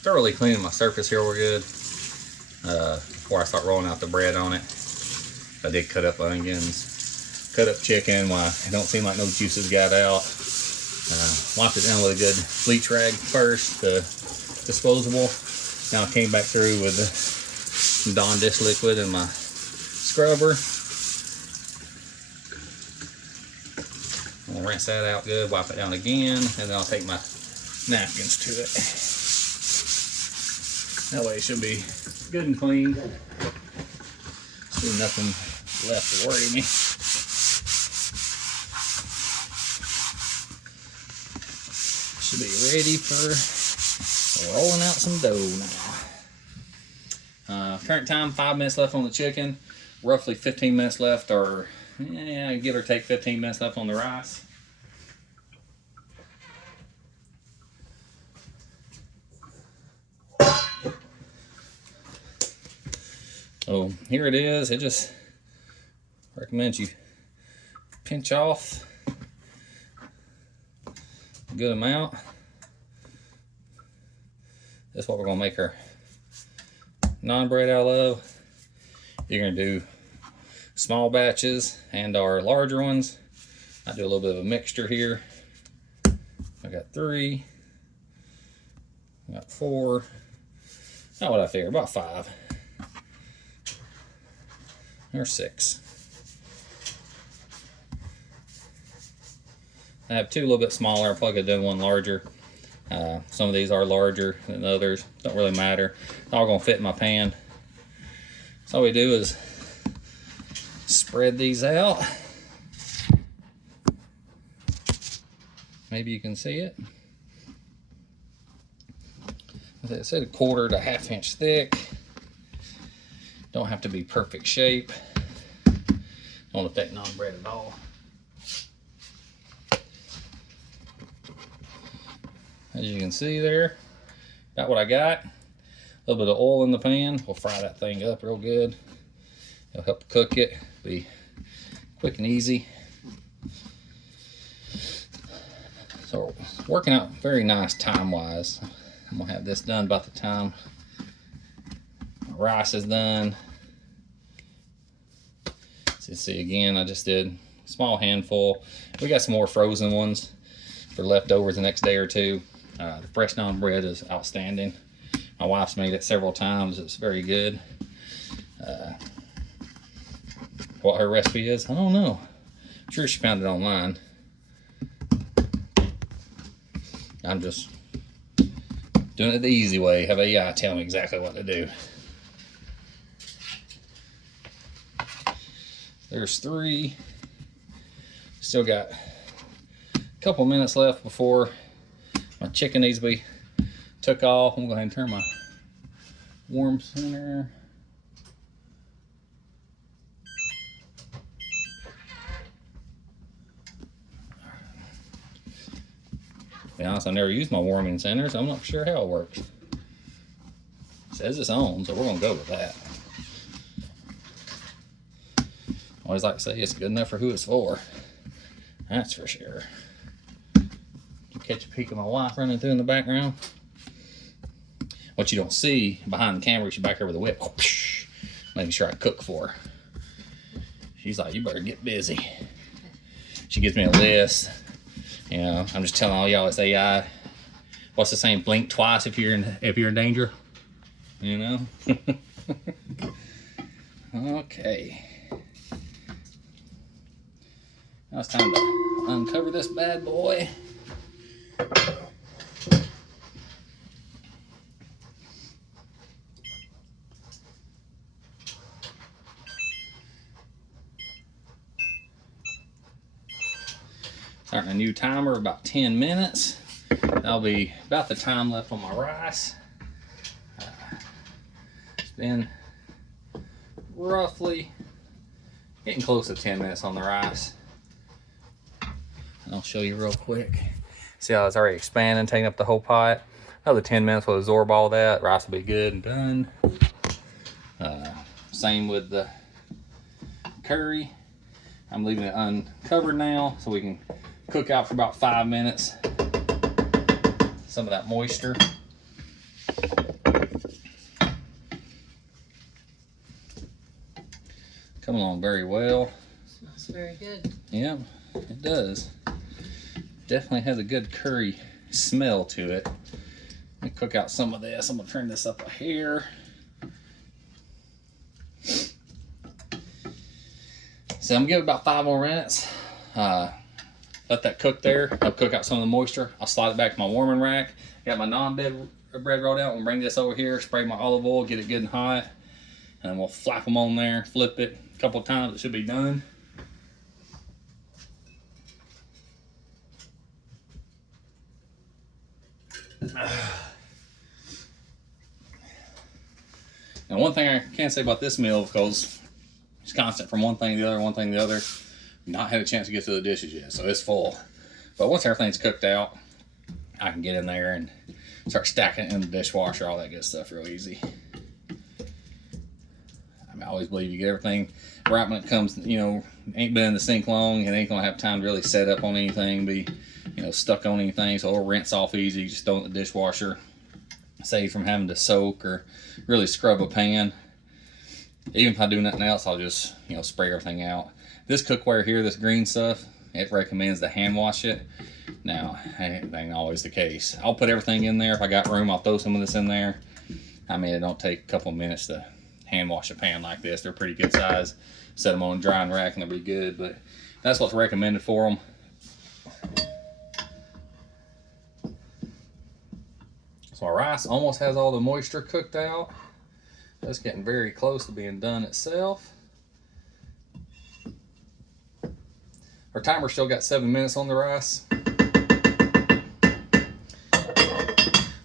thoroughly cleaning my surface here real good before I start rolling out the bread on it. I did cut up onions, cut up chicken while it don't seem like no juices got out. Wiped it down with a good bleach rag first, disposable. Now I came back through with some Dawn dish liquid and my scrubber. I'm gonna rinse that out good, wipe it down again, and then I'll take my napkins to it. That way it should be good and clean. There's nothing left to worry me. Should be ready for rolling out some dough now. Current time, 5 minutes left on the chicken. Roughly 15 minutes left, or yeah, give or take 15 minutes left on the rice. So here it is. It just recommends you pinch off a good amount. That's what we're gonna make our naan bread out of. You're gonna do small batches and our larger ones. I do a little bit of a mixture here. I got 3, I got 4, not what I figure, about 5. Or 6. I have 2 a little bit smaller. I probably could do one larger. Some of these are larger than others. Don't really matter. It's all gonna fit in my pan. So all we do is spread these out. Maybe you can see it. As I said, 1/4 to 1/2 inch thick. Don't have to be perfect shape. Don't affect naan bread at all. As you can see there, got what I got. A little bit of oil in the pan. We'll fry that thing up real good. It'll help cook it. Be quick and easy. So working out very nice time-wise. I'm gonna have this done about the time my rice is done. So you see again, I just did a small handful. We got some more frozen ones for leftovers the next day or two. The fresh naan bread is outstanding. My wife's made it several times. It's very good. What her recipe is, I don't know. I'm sure she found it online. I'm just doing it the easy way. Have AI tell me exactly what to do. There's 3. Still got a couple minutes left before my chicken needs to be took off. I'm going to go ahead and turn my warm center. To be honest, I never used my warming center, so I'm not sure how it works. It says it's on, so we're going to go with that. I always like to say it's good enough for who it's for. That's for sure. catch a peek of my wife running through in the background. What you don't see behind the camera, she's back here with a whip, making sure I cook for her. She's like, you better get busy. She gives me a list. You know, I'm just telling all y'all it's AI. What's the saying? Blink twice if you're in danger. You know. Okay. Now it's time to uncover this bad boy. Starting a new timer, about 10 minutes. That'll be about the time left on my rice. It's been roughly getting close to 10 minutes on the rice. And I'll show you real quick. See how it's already expanding, taking up the whole pot. Another 10 minutes will absorb all that. Rice will be good and done. Same with the curry. I'm leaving it uncovered now so we can cook out for about 5 minutes. Some of that moisture. Coming along very well. Smells very good. Yeah, it does. Definitely has a good curry smell to it. Let me cook out some of this. I'm gonna turn this up a hair. So I'm gonna give it about 5 more minutes. Let that cook there. I'll cook out some of the moisture. I'll slide it back to my warming rack. Got my naan bread rolled out. We'll bring this over here, spray my olive oil, get it good and hot. And we'll flap them on there, flip it a couple of times. It should be done. Now, one thing I can't say about this meal, because it's constant from one thing to the other, one thing to the other. Not had a chance to get to the dishes yet, so it's full. But once everything's cooked out, I can get in there and start stacking it in the dishwasher, all that good stuff real easy. I mean, I always believe you get everything right when it comes, you know, ain't been in the sink long and ain't gonna have time to really set up on anything, be, you know, stuck on anything, so it'll rinse off easy. Just throw it in the dishwasher, save from having to soak or really scrub a pan. Even if I do nothing else, I'll just, you know, spray everything out. This cookware here, this green stuff, it recommends to hand wash it. Now, it ain't always the case. I'll put everything in there. If I got room, I'll throw some of this in there. I mean, it don't take a couple minutes to hand wash a pan like this. They're pretty good size. Set them on a drying rack and they'll be good, but that's what's recommended for them. So our rice almost has all the moisture cooked out. That's getting very close to being done itself. Our timer still got 7 minutes on the rice. I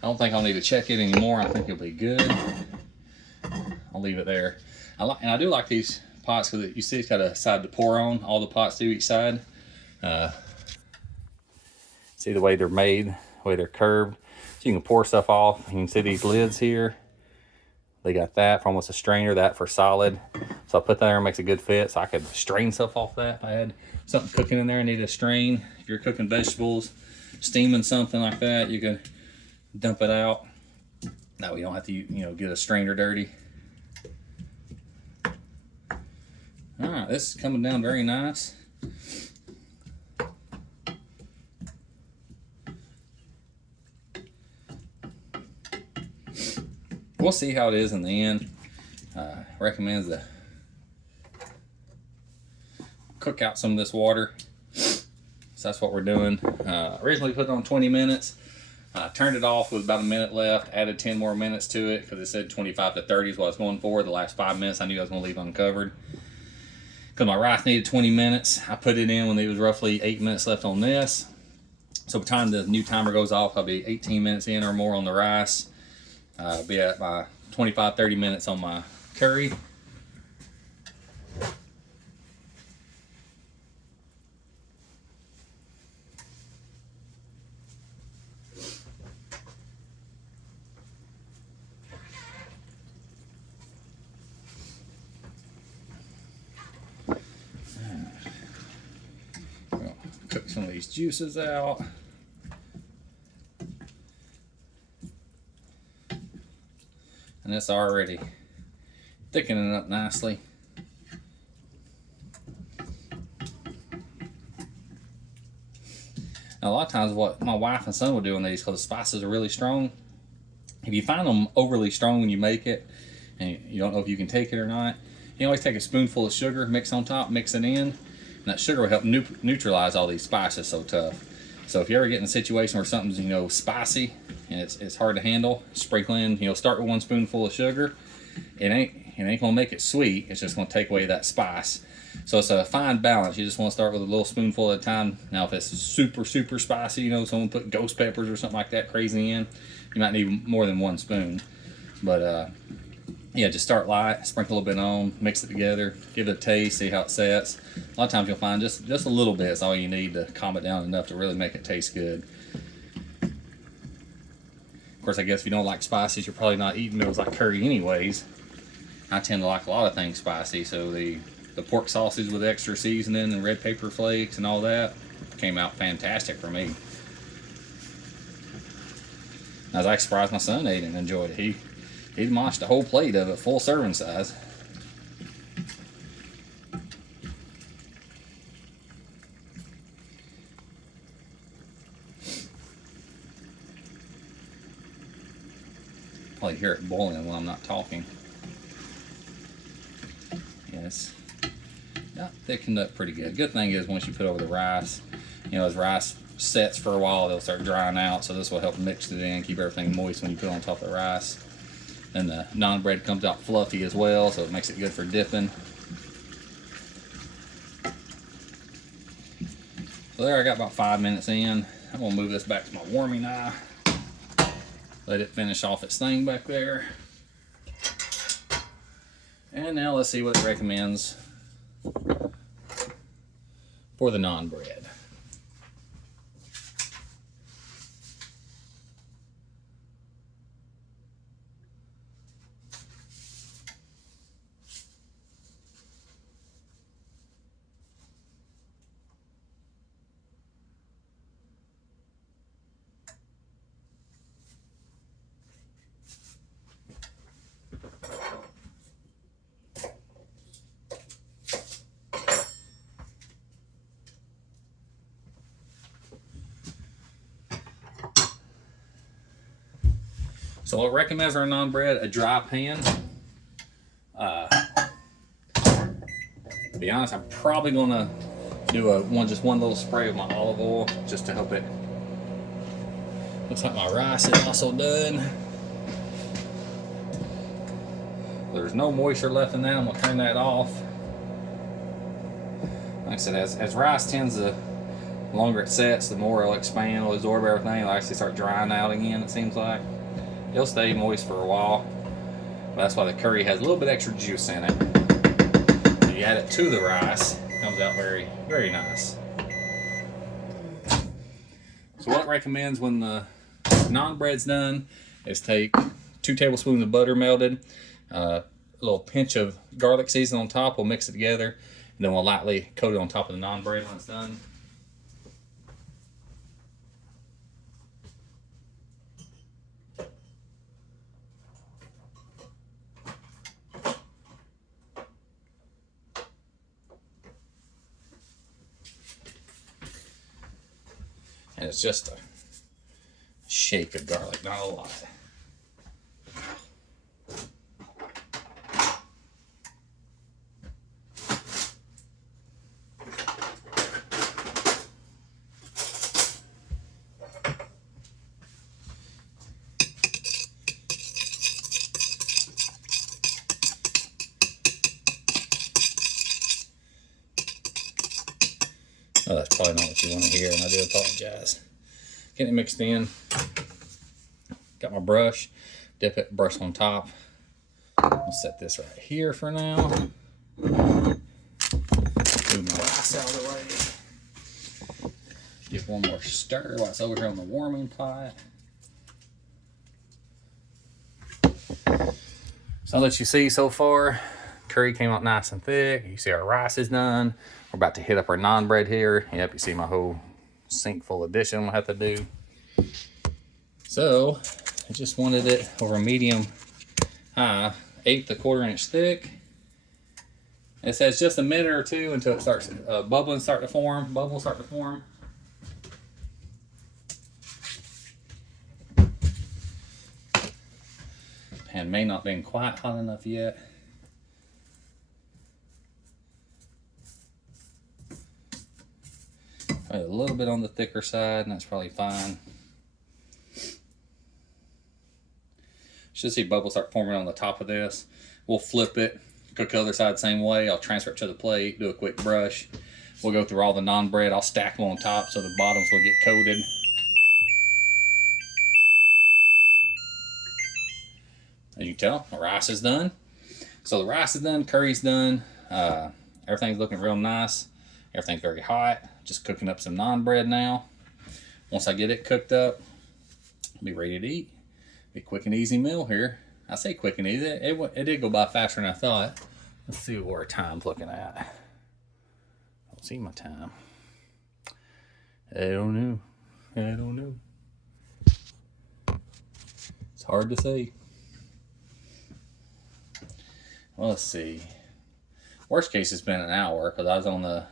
don't think I'll need to check it anymore. I think it'll be good. I'll leave it there. I do like these pots because you see it's got a side to pour on. All the pots do each side. See the way they're made, the way they're curved. So you can pour stuff off. You can see these lids here. They got that for almost a strainer, that for solid. So I put that there and makes a good fit. So I could strain stuff off that. If I had something cooking in there, I need to strain. If you're cooking vegetables, steaming something like that, you can dump it out. That way you don't have to, you know, get a strainer dirty. All right, this is coming down very nice. We'll see how it is in the end. Recommends to cook out some of this water. So that's what we're doing. Originally put it on 20 minutes. Turned it off with about a minute left. Added 10 more minutes to it because it said 25 to 30 is what I was going for. The last 5 minutes I knew I was going to leave uncovered. Because my rice needed 20 minutes. I put it in when there was roughly 8 minutes left on this. So by the time the new timer goes off, I'll be 18 minutes in or more on the rice. Be at my 25-30 minutes on my curry. We'll cook some of these juices out. and it's already thickening up nicely. Now, a lot of times what my wife and son will do on these, because the spices are really strong, if you find them overly strong when you make it and you don't know if you can take it or not, you can always take a spoonful of sugar, mix on top, mix it in, and that sugar will help neutralize all these spices so tough. So if you ever get in a situation where something's, you know, spicy and it's hard to handle, sprinkle in, you know, start with 1 spoonful of sugar. It ain't gonna make it sweet, it's just gonna take away that spice. So it's a fine balance. You just want to start with a little spoonful at a time. Now if it's super spicy, you know, someone put ghost peppers or something like that crazy in, you might need more than 1 spoon. But yeah, just start light, sprinkle a little bit on, mix it together, give it a taste, see how it sets. A lot of times you'll find just a little bit is all you need to calm it down enough to really make it taste good. Of course, I guess if you don't like spices, you're probably not eating meals like curry anyways. I tend to like a lot of things spicy, so the pork sausage with extra seasoning and red pepper flakes and all that came out fantastic for me. I was actually surprised my son ate it and enjoyed it. He demolished a whole plate of it, full serving size. Probably hear it boiling when I'm not talking. Yes. Yeah, thickened up pretty good. Good thing is once you put over the rice, you know, as rice sets for a while, they'll start drying out. So this will help mix it in, keep everything moist when you put it on top of the rice. And the naan bread comes out fluffy as well, so it makes it good for dipping. So there, I got about 5 minutes in. I'm gonna move this back to my warming eye. Let it finish off its thing back there. And now let's see what it recommends for the naan bread. So what recommends our naan bread? A dry pan. To be honest, I'm probably gonna do just one little spray of my olive oil just to help it. Looks like my rice is also done. There's no moisture left in that. I'm gonna turn that off. Like I said, as rice tends to, the longer it sets, the more it'll expand, it'll absorb everything. It'll actually start drying out again, it seems like. It'll stay moist for a while. That's why the curry has a little bit extra juice in it. When you add it to the rice, it comes out very, very nice. So what it recommends when the naan bread's done is take 2 tablespoons of butter melted, a little pinch of garlic seasoning on top. We'll mix it together, and then we'll lightly coat it on top of the naan bread when it's done. And it's just a shake of garlic, not a lot. Oh, that's probably not what you want to hear, and I do apologize. Getting it mixed in. Got my brush, dip it, brush on top. I'll set this right here for now. Move my rice out of the way. Give one more stir while it's over here on the warming pot. So let you see so far, curry came out nice and thick. You see our rice is done. We're about to hit up our naan bread here. Yep, you see my whole sink full of dishes I'm gonna have to do. So I just wanted it over medium high, 1/8 a 1/4 inch thick. It says just a minute or two until it starts bubbles start to form. Pan may not been quite hot enough yet. Probably a little bit on the thicker side, and that's probably fine. Should see bubbles start forming on the top of this. We'll flip it, cook the other side the same way. I'll transfer it to the plate, do a quick brush. We'll go through all the naan bread. I'll stack them on top so the bottoms will get coated. As you can tell, the rice is done. So the rice is done, curry's done. Everything's looking real nice. Everything's very hot. Just cooking up some naan bread now. Once I get it cooked up, I'll be ready to eat. Be a quick and easy meal here. I say quick and easy. It did go by faster than I thought. Let's see what our time's looking at. I don't see my time. I don't know. It's hard to say. Well, let's see. Worst case, it's been an hour because I was on the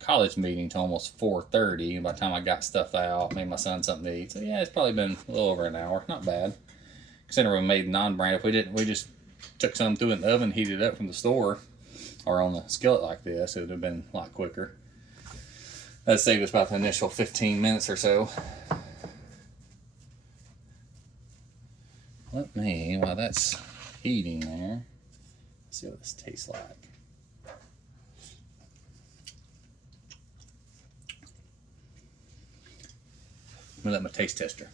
college meeting till almost 4:30. By the time I got stuff out, made my son something to eat. So yeah, it's probably been a little over an hour. Not bad. Considering we made naan bread, if we didn't, we just took some through in the oven, heated it up from the store, or on the skillet like this, it would have been a lot quicker. That saved us about the initial 15 minutes or so. While that's heating there, let's see what this tastes like. I'm gonna let my taste tester.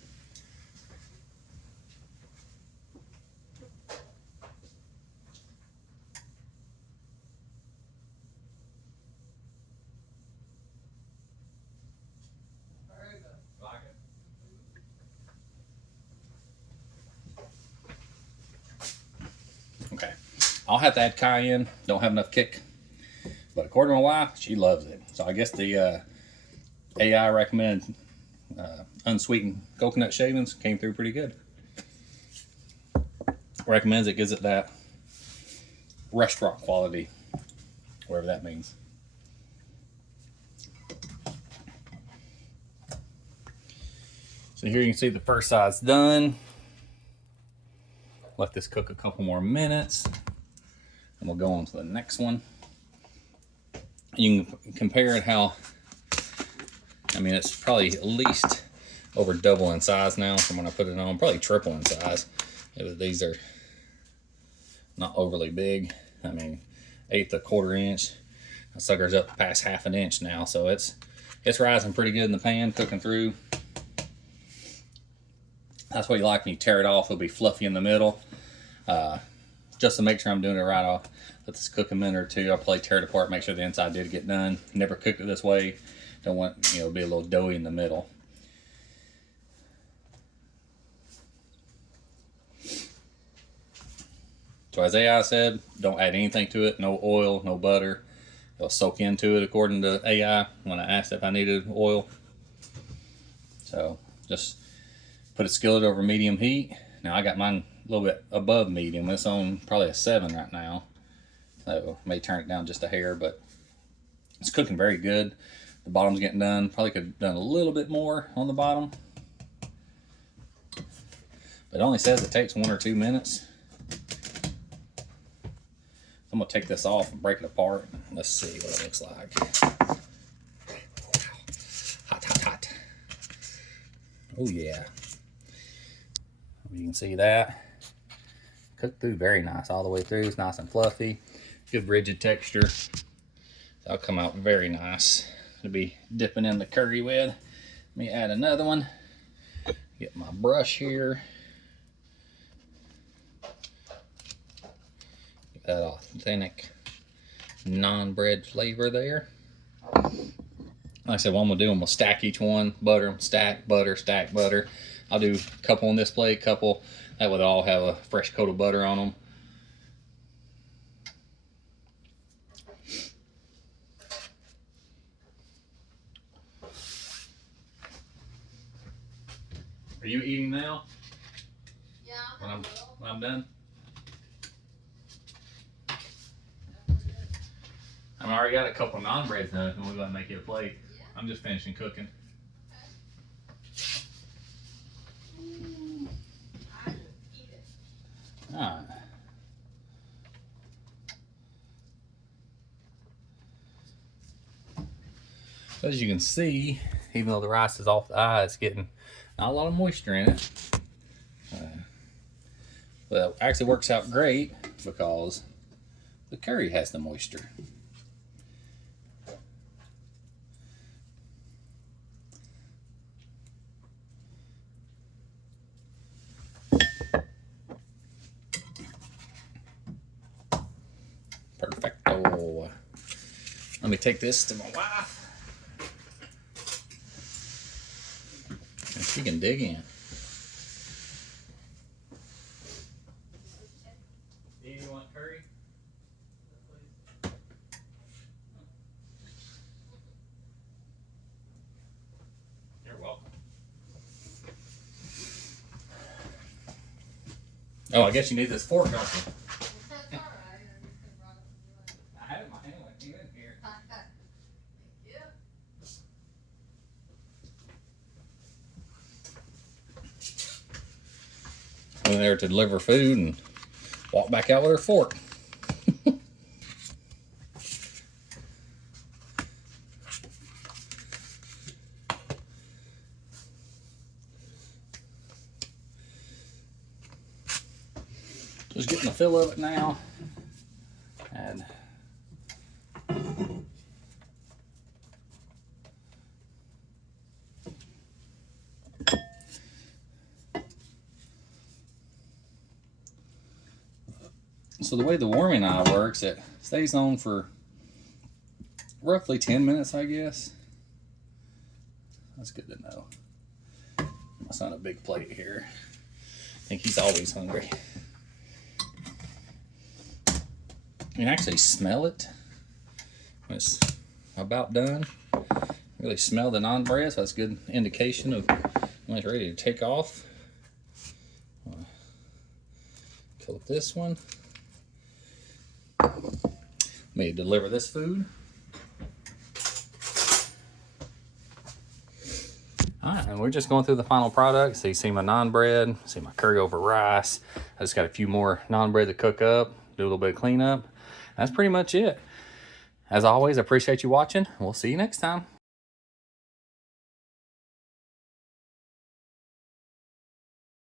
Okay, I'll have to add cayenne. Don't have enough kick, but according to my wife, she loves it. So I guess the AI recommended unsweetened coconut shavings came through pretty good. Recommends it, gives it that restaurant quality, whatever that means. So here you can see the first side's done. Let this cook a couple more minutes, and we'll go on to the next one. You can compare it how, I mean, it's probably at least over double in size now from when I put it on, probably triple in size. These are not overly big. I mean, 1/8 a 1/4 inch. That sucker's up past 1/2 inch now, so it's rising pretty good in the pan, cooking through. That's what you like when you tear it off. It'll be fluffy in the middle. Just to make sure I'm doing it right, I'll let this cook a minute or two. I'll probably tear it apart, make sure the inside did get done. Never cooked it this way. Don't want, you know, be a little doughy in the middle. So as AI said, don't add anything to it. No oil, no butter. It'll soak into it according to AI when I asked if I needed oil. So just put a skillet over medium heat. Now I got mine a little bit above medium. It's on probably a 7 right now. So may turn it down just a hair, but it's cooking very good. The bottom's getting done. Probably could have done a little bit more on the bottom. But it only says it takes 1 or 2 minutes. I'm gonna take this off and break it apart. Let's see what it looks like. Hot, hot, hot. Oh yeah. You can see that. Cooked through very nice all the way through. It's nice and fluffy. Good rigid texture. That'll come out very nice to be dipping in the curry with. Let me add another one. Get my brush here. Get that authentic naan bread flavor there. Like I said, what I'm gonna do, I'm gonna stack each one, butter them, stack butter. I'll do a couple on this plate, couple, that way they'll all have a fresh coat of butter on them. Are you eating now? Yeah. When when I'm done. I already got a couple naan breads done, and we're gonna make you a plate. I'm just finishing cooking. Alright. As you can see, even though the rice is off the eye, it's getting not a lot of moisture in it. But it actually works out great because the curry has the moisture. Perfecto. Let me take this to my wife. And she can dig in. Do you want curry? You're welcome. Oh, I guess you need this fork, don't you? I had it in my hand when you in here. Went there to deliver food and walked back out with her fork. Just getting the fill of it now. And so the way the warming eye works, it stays on for roughly 10 minutes, I guess. That's good to know. My son a big plate here. I think he's always hungry. You can actually smell it when it's about done. Really smell the naan bread, so that's a good indication of when it's ready to take off. Fill up this one. May deliver this food. Alright, and we're just going through the final product. So you see my naan bread, see my curry over rice. I just got a few more naan bread to cook up, do a little bit of cleanup. That's pretty much it. As always, I appreciate you watching. We'll see you next time.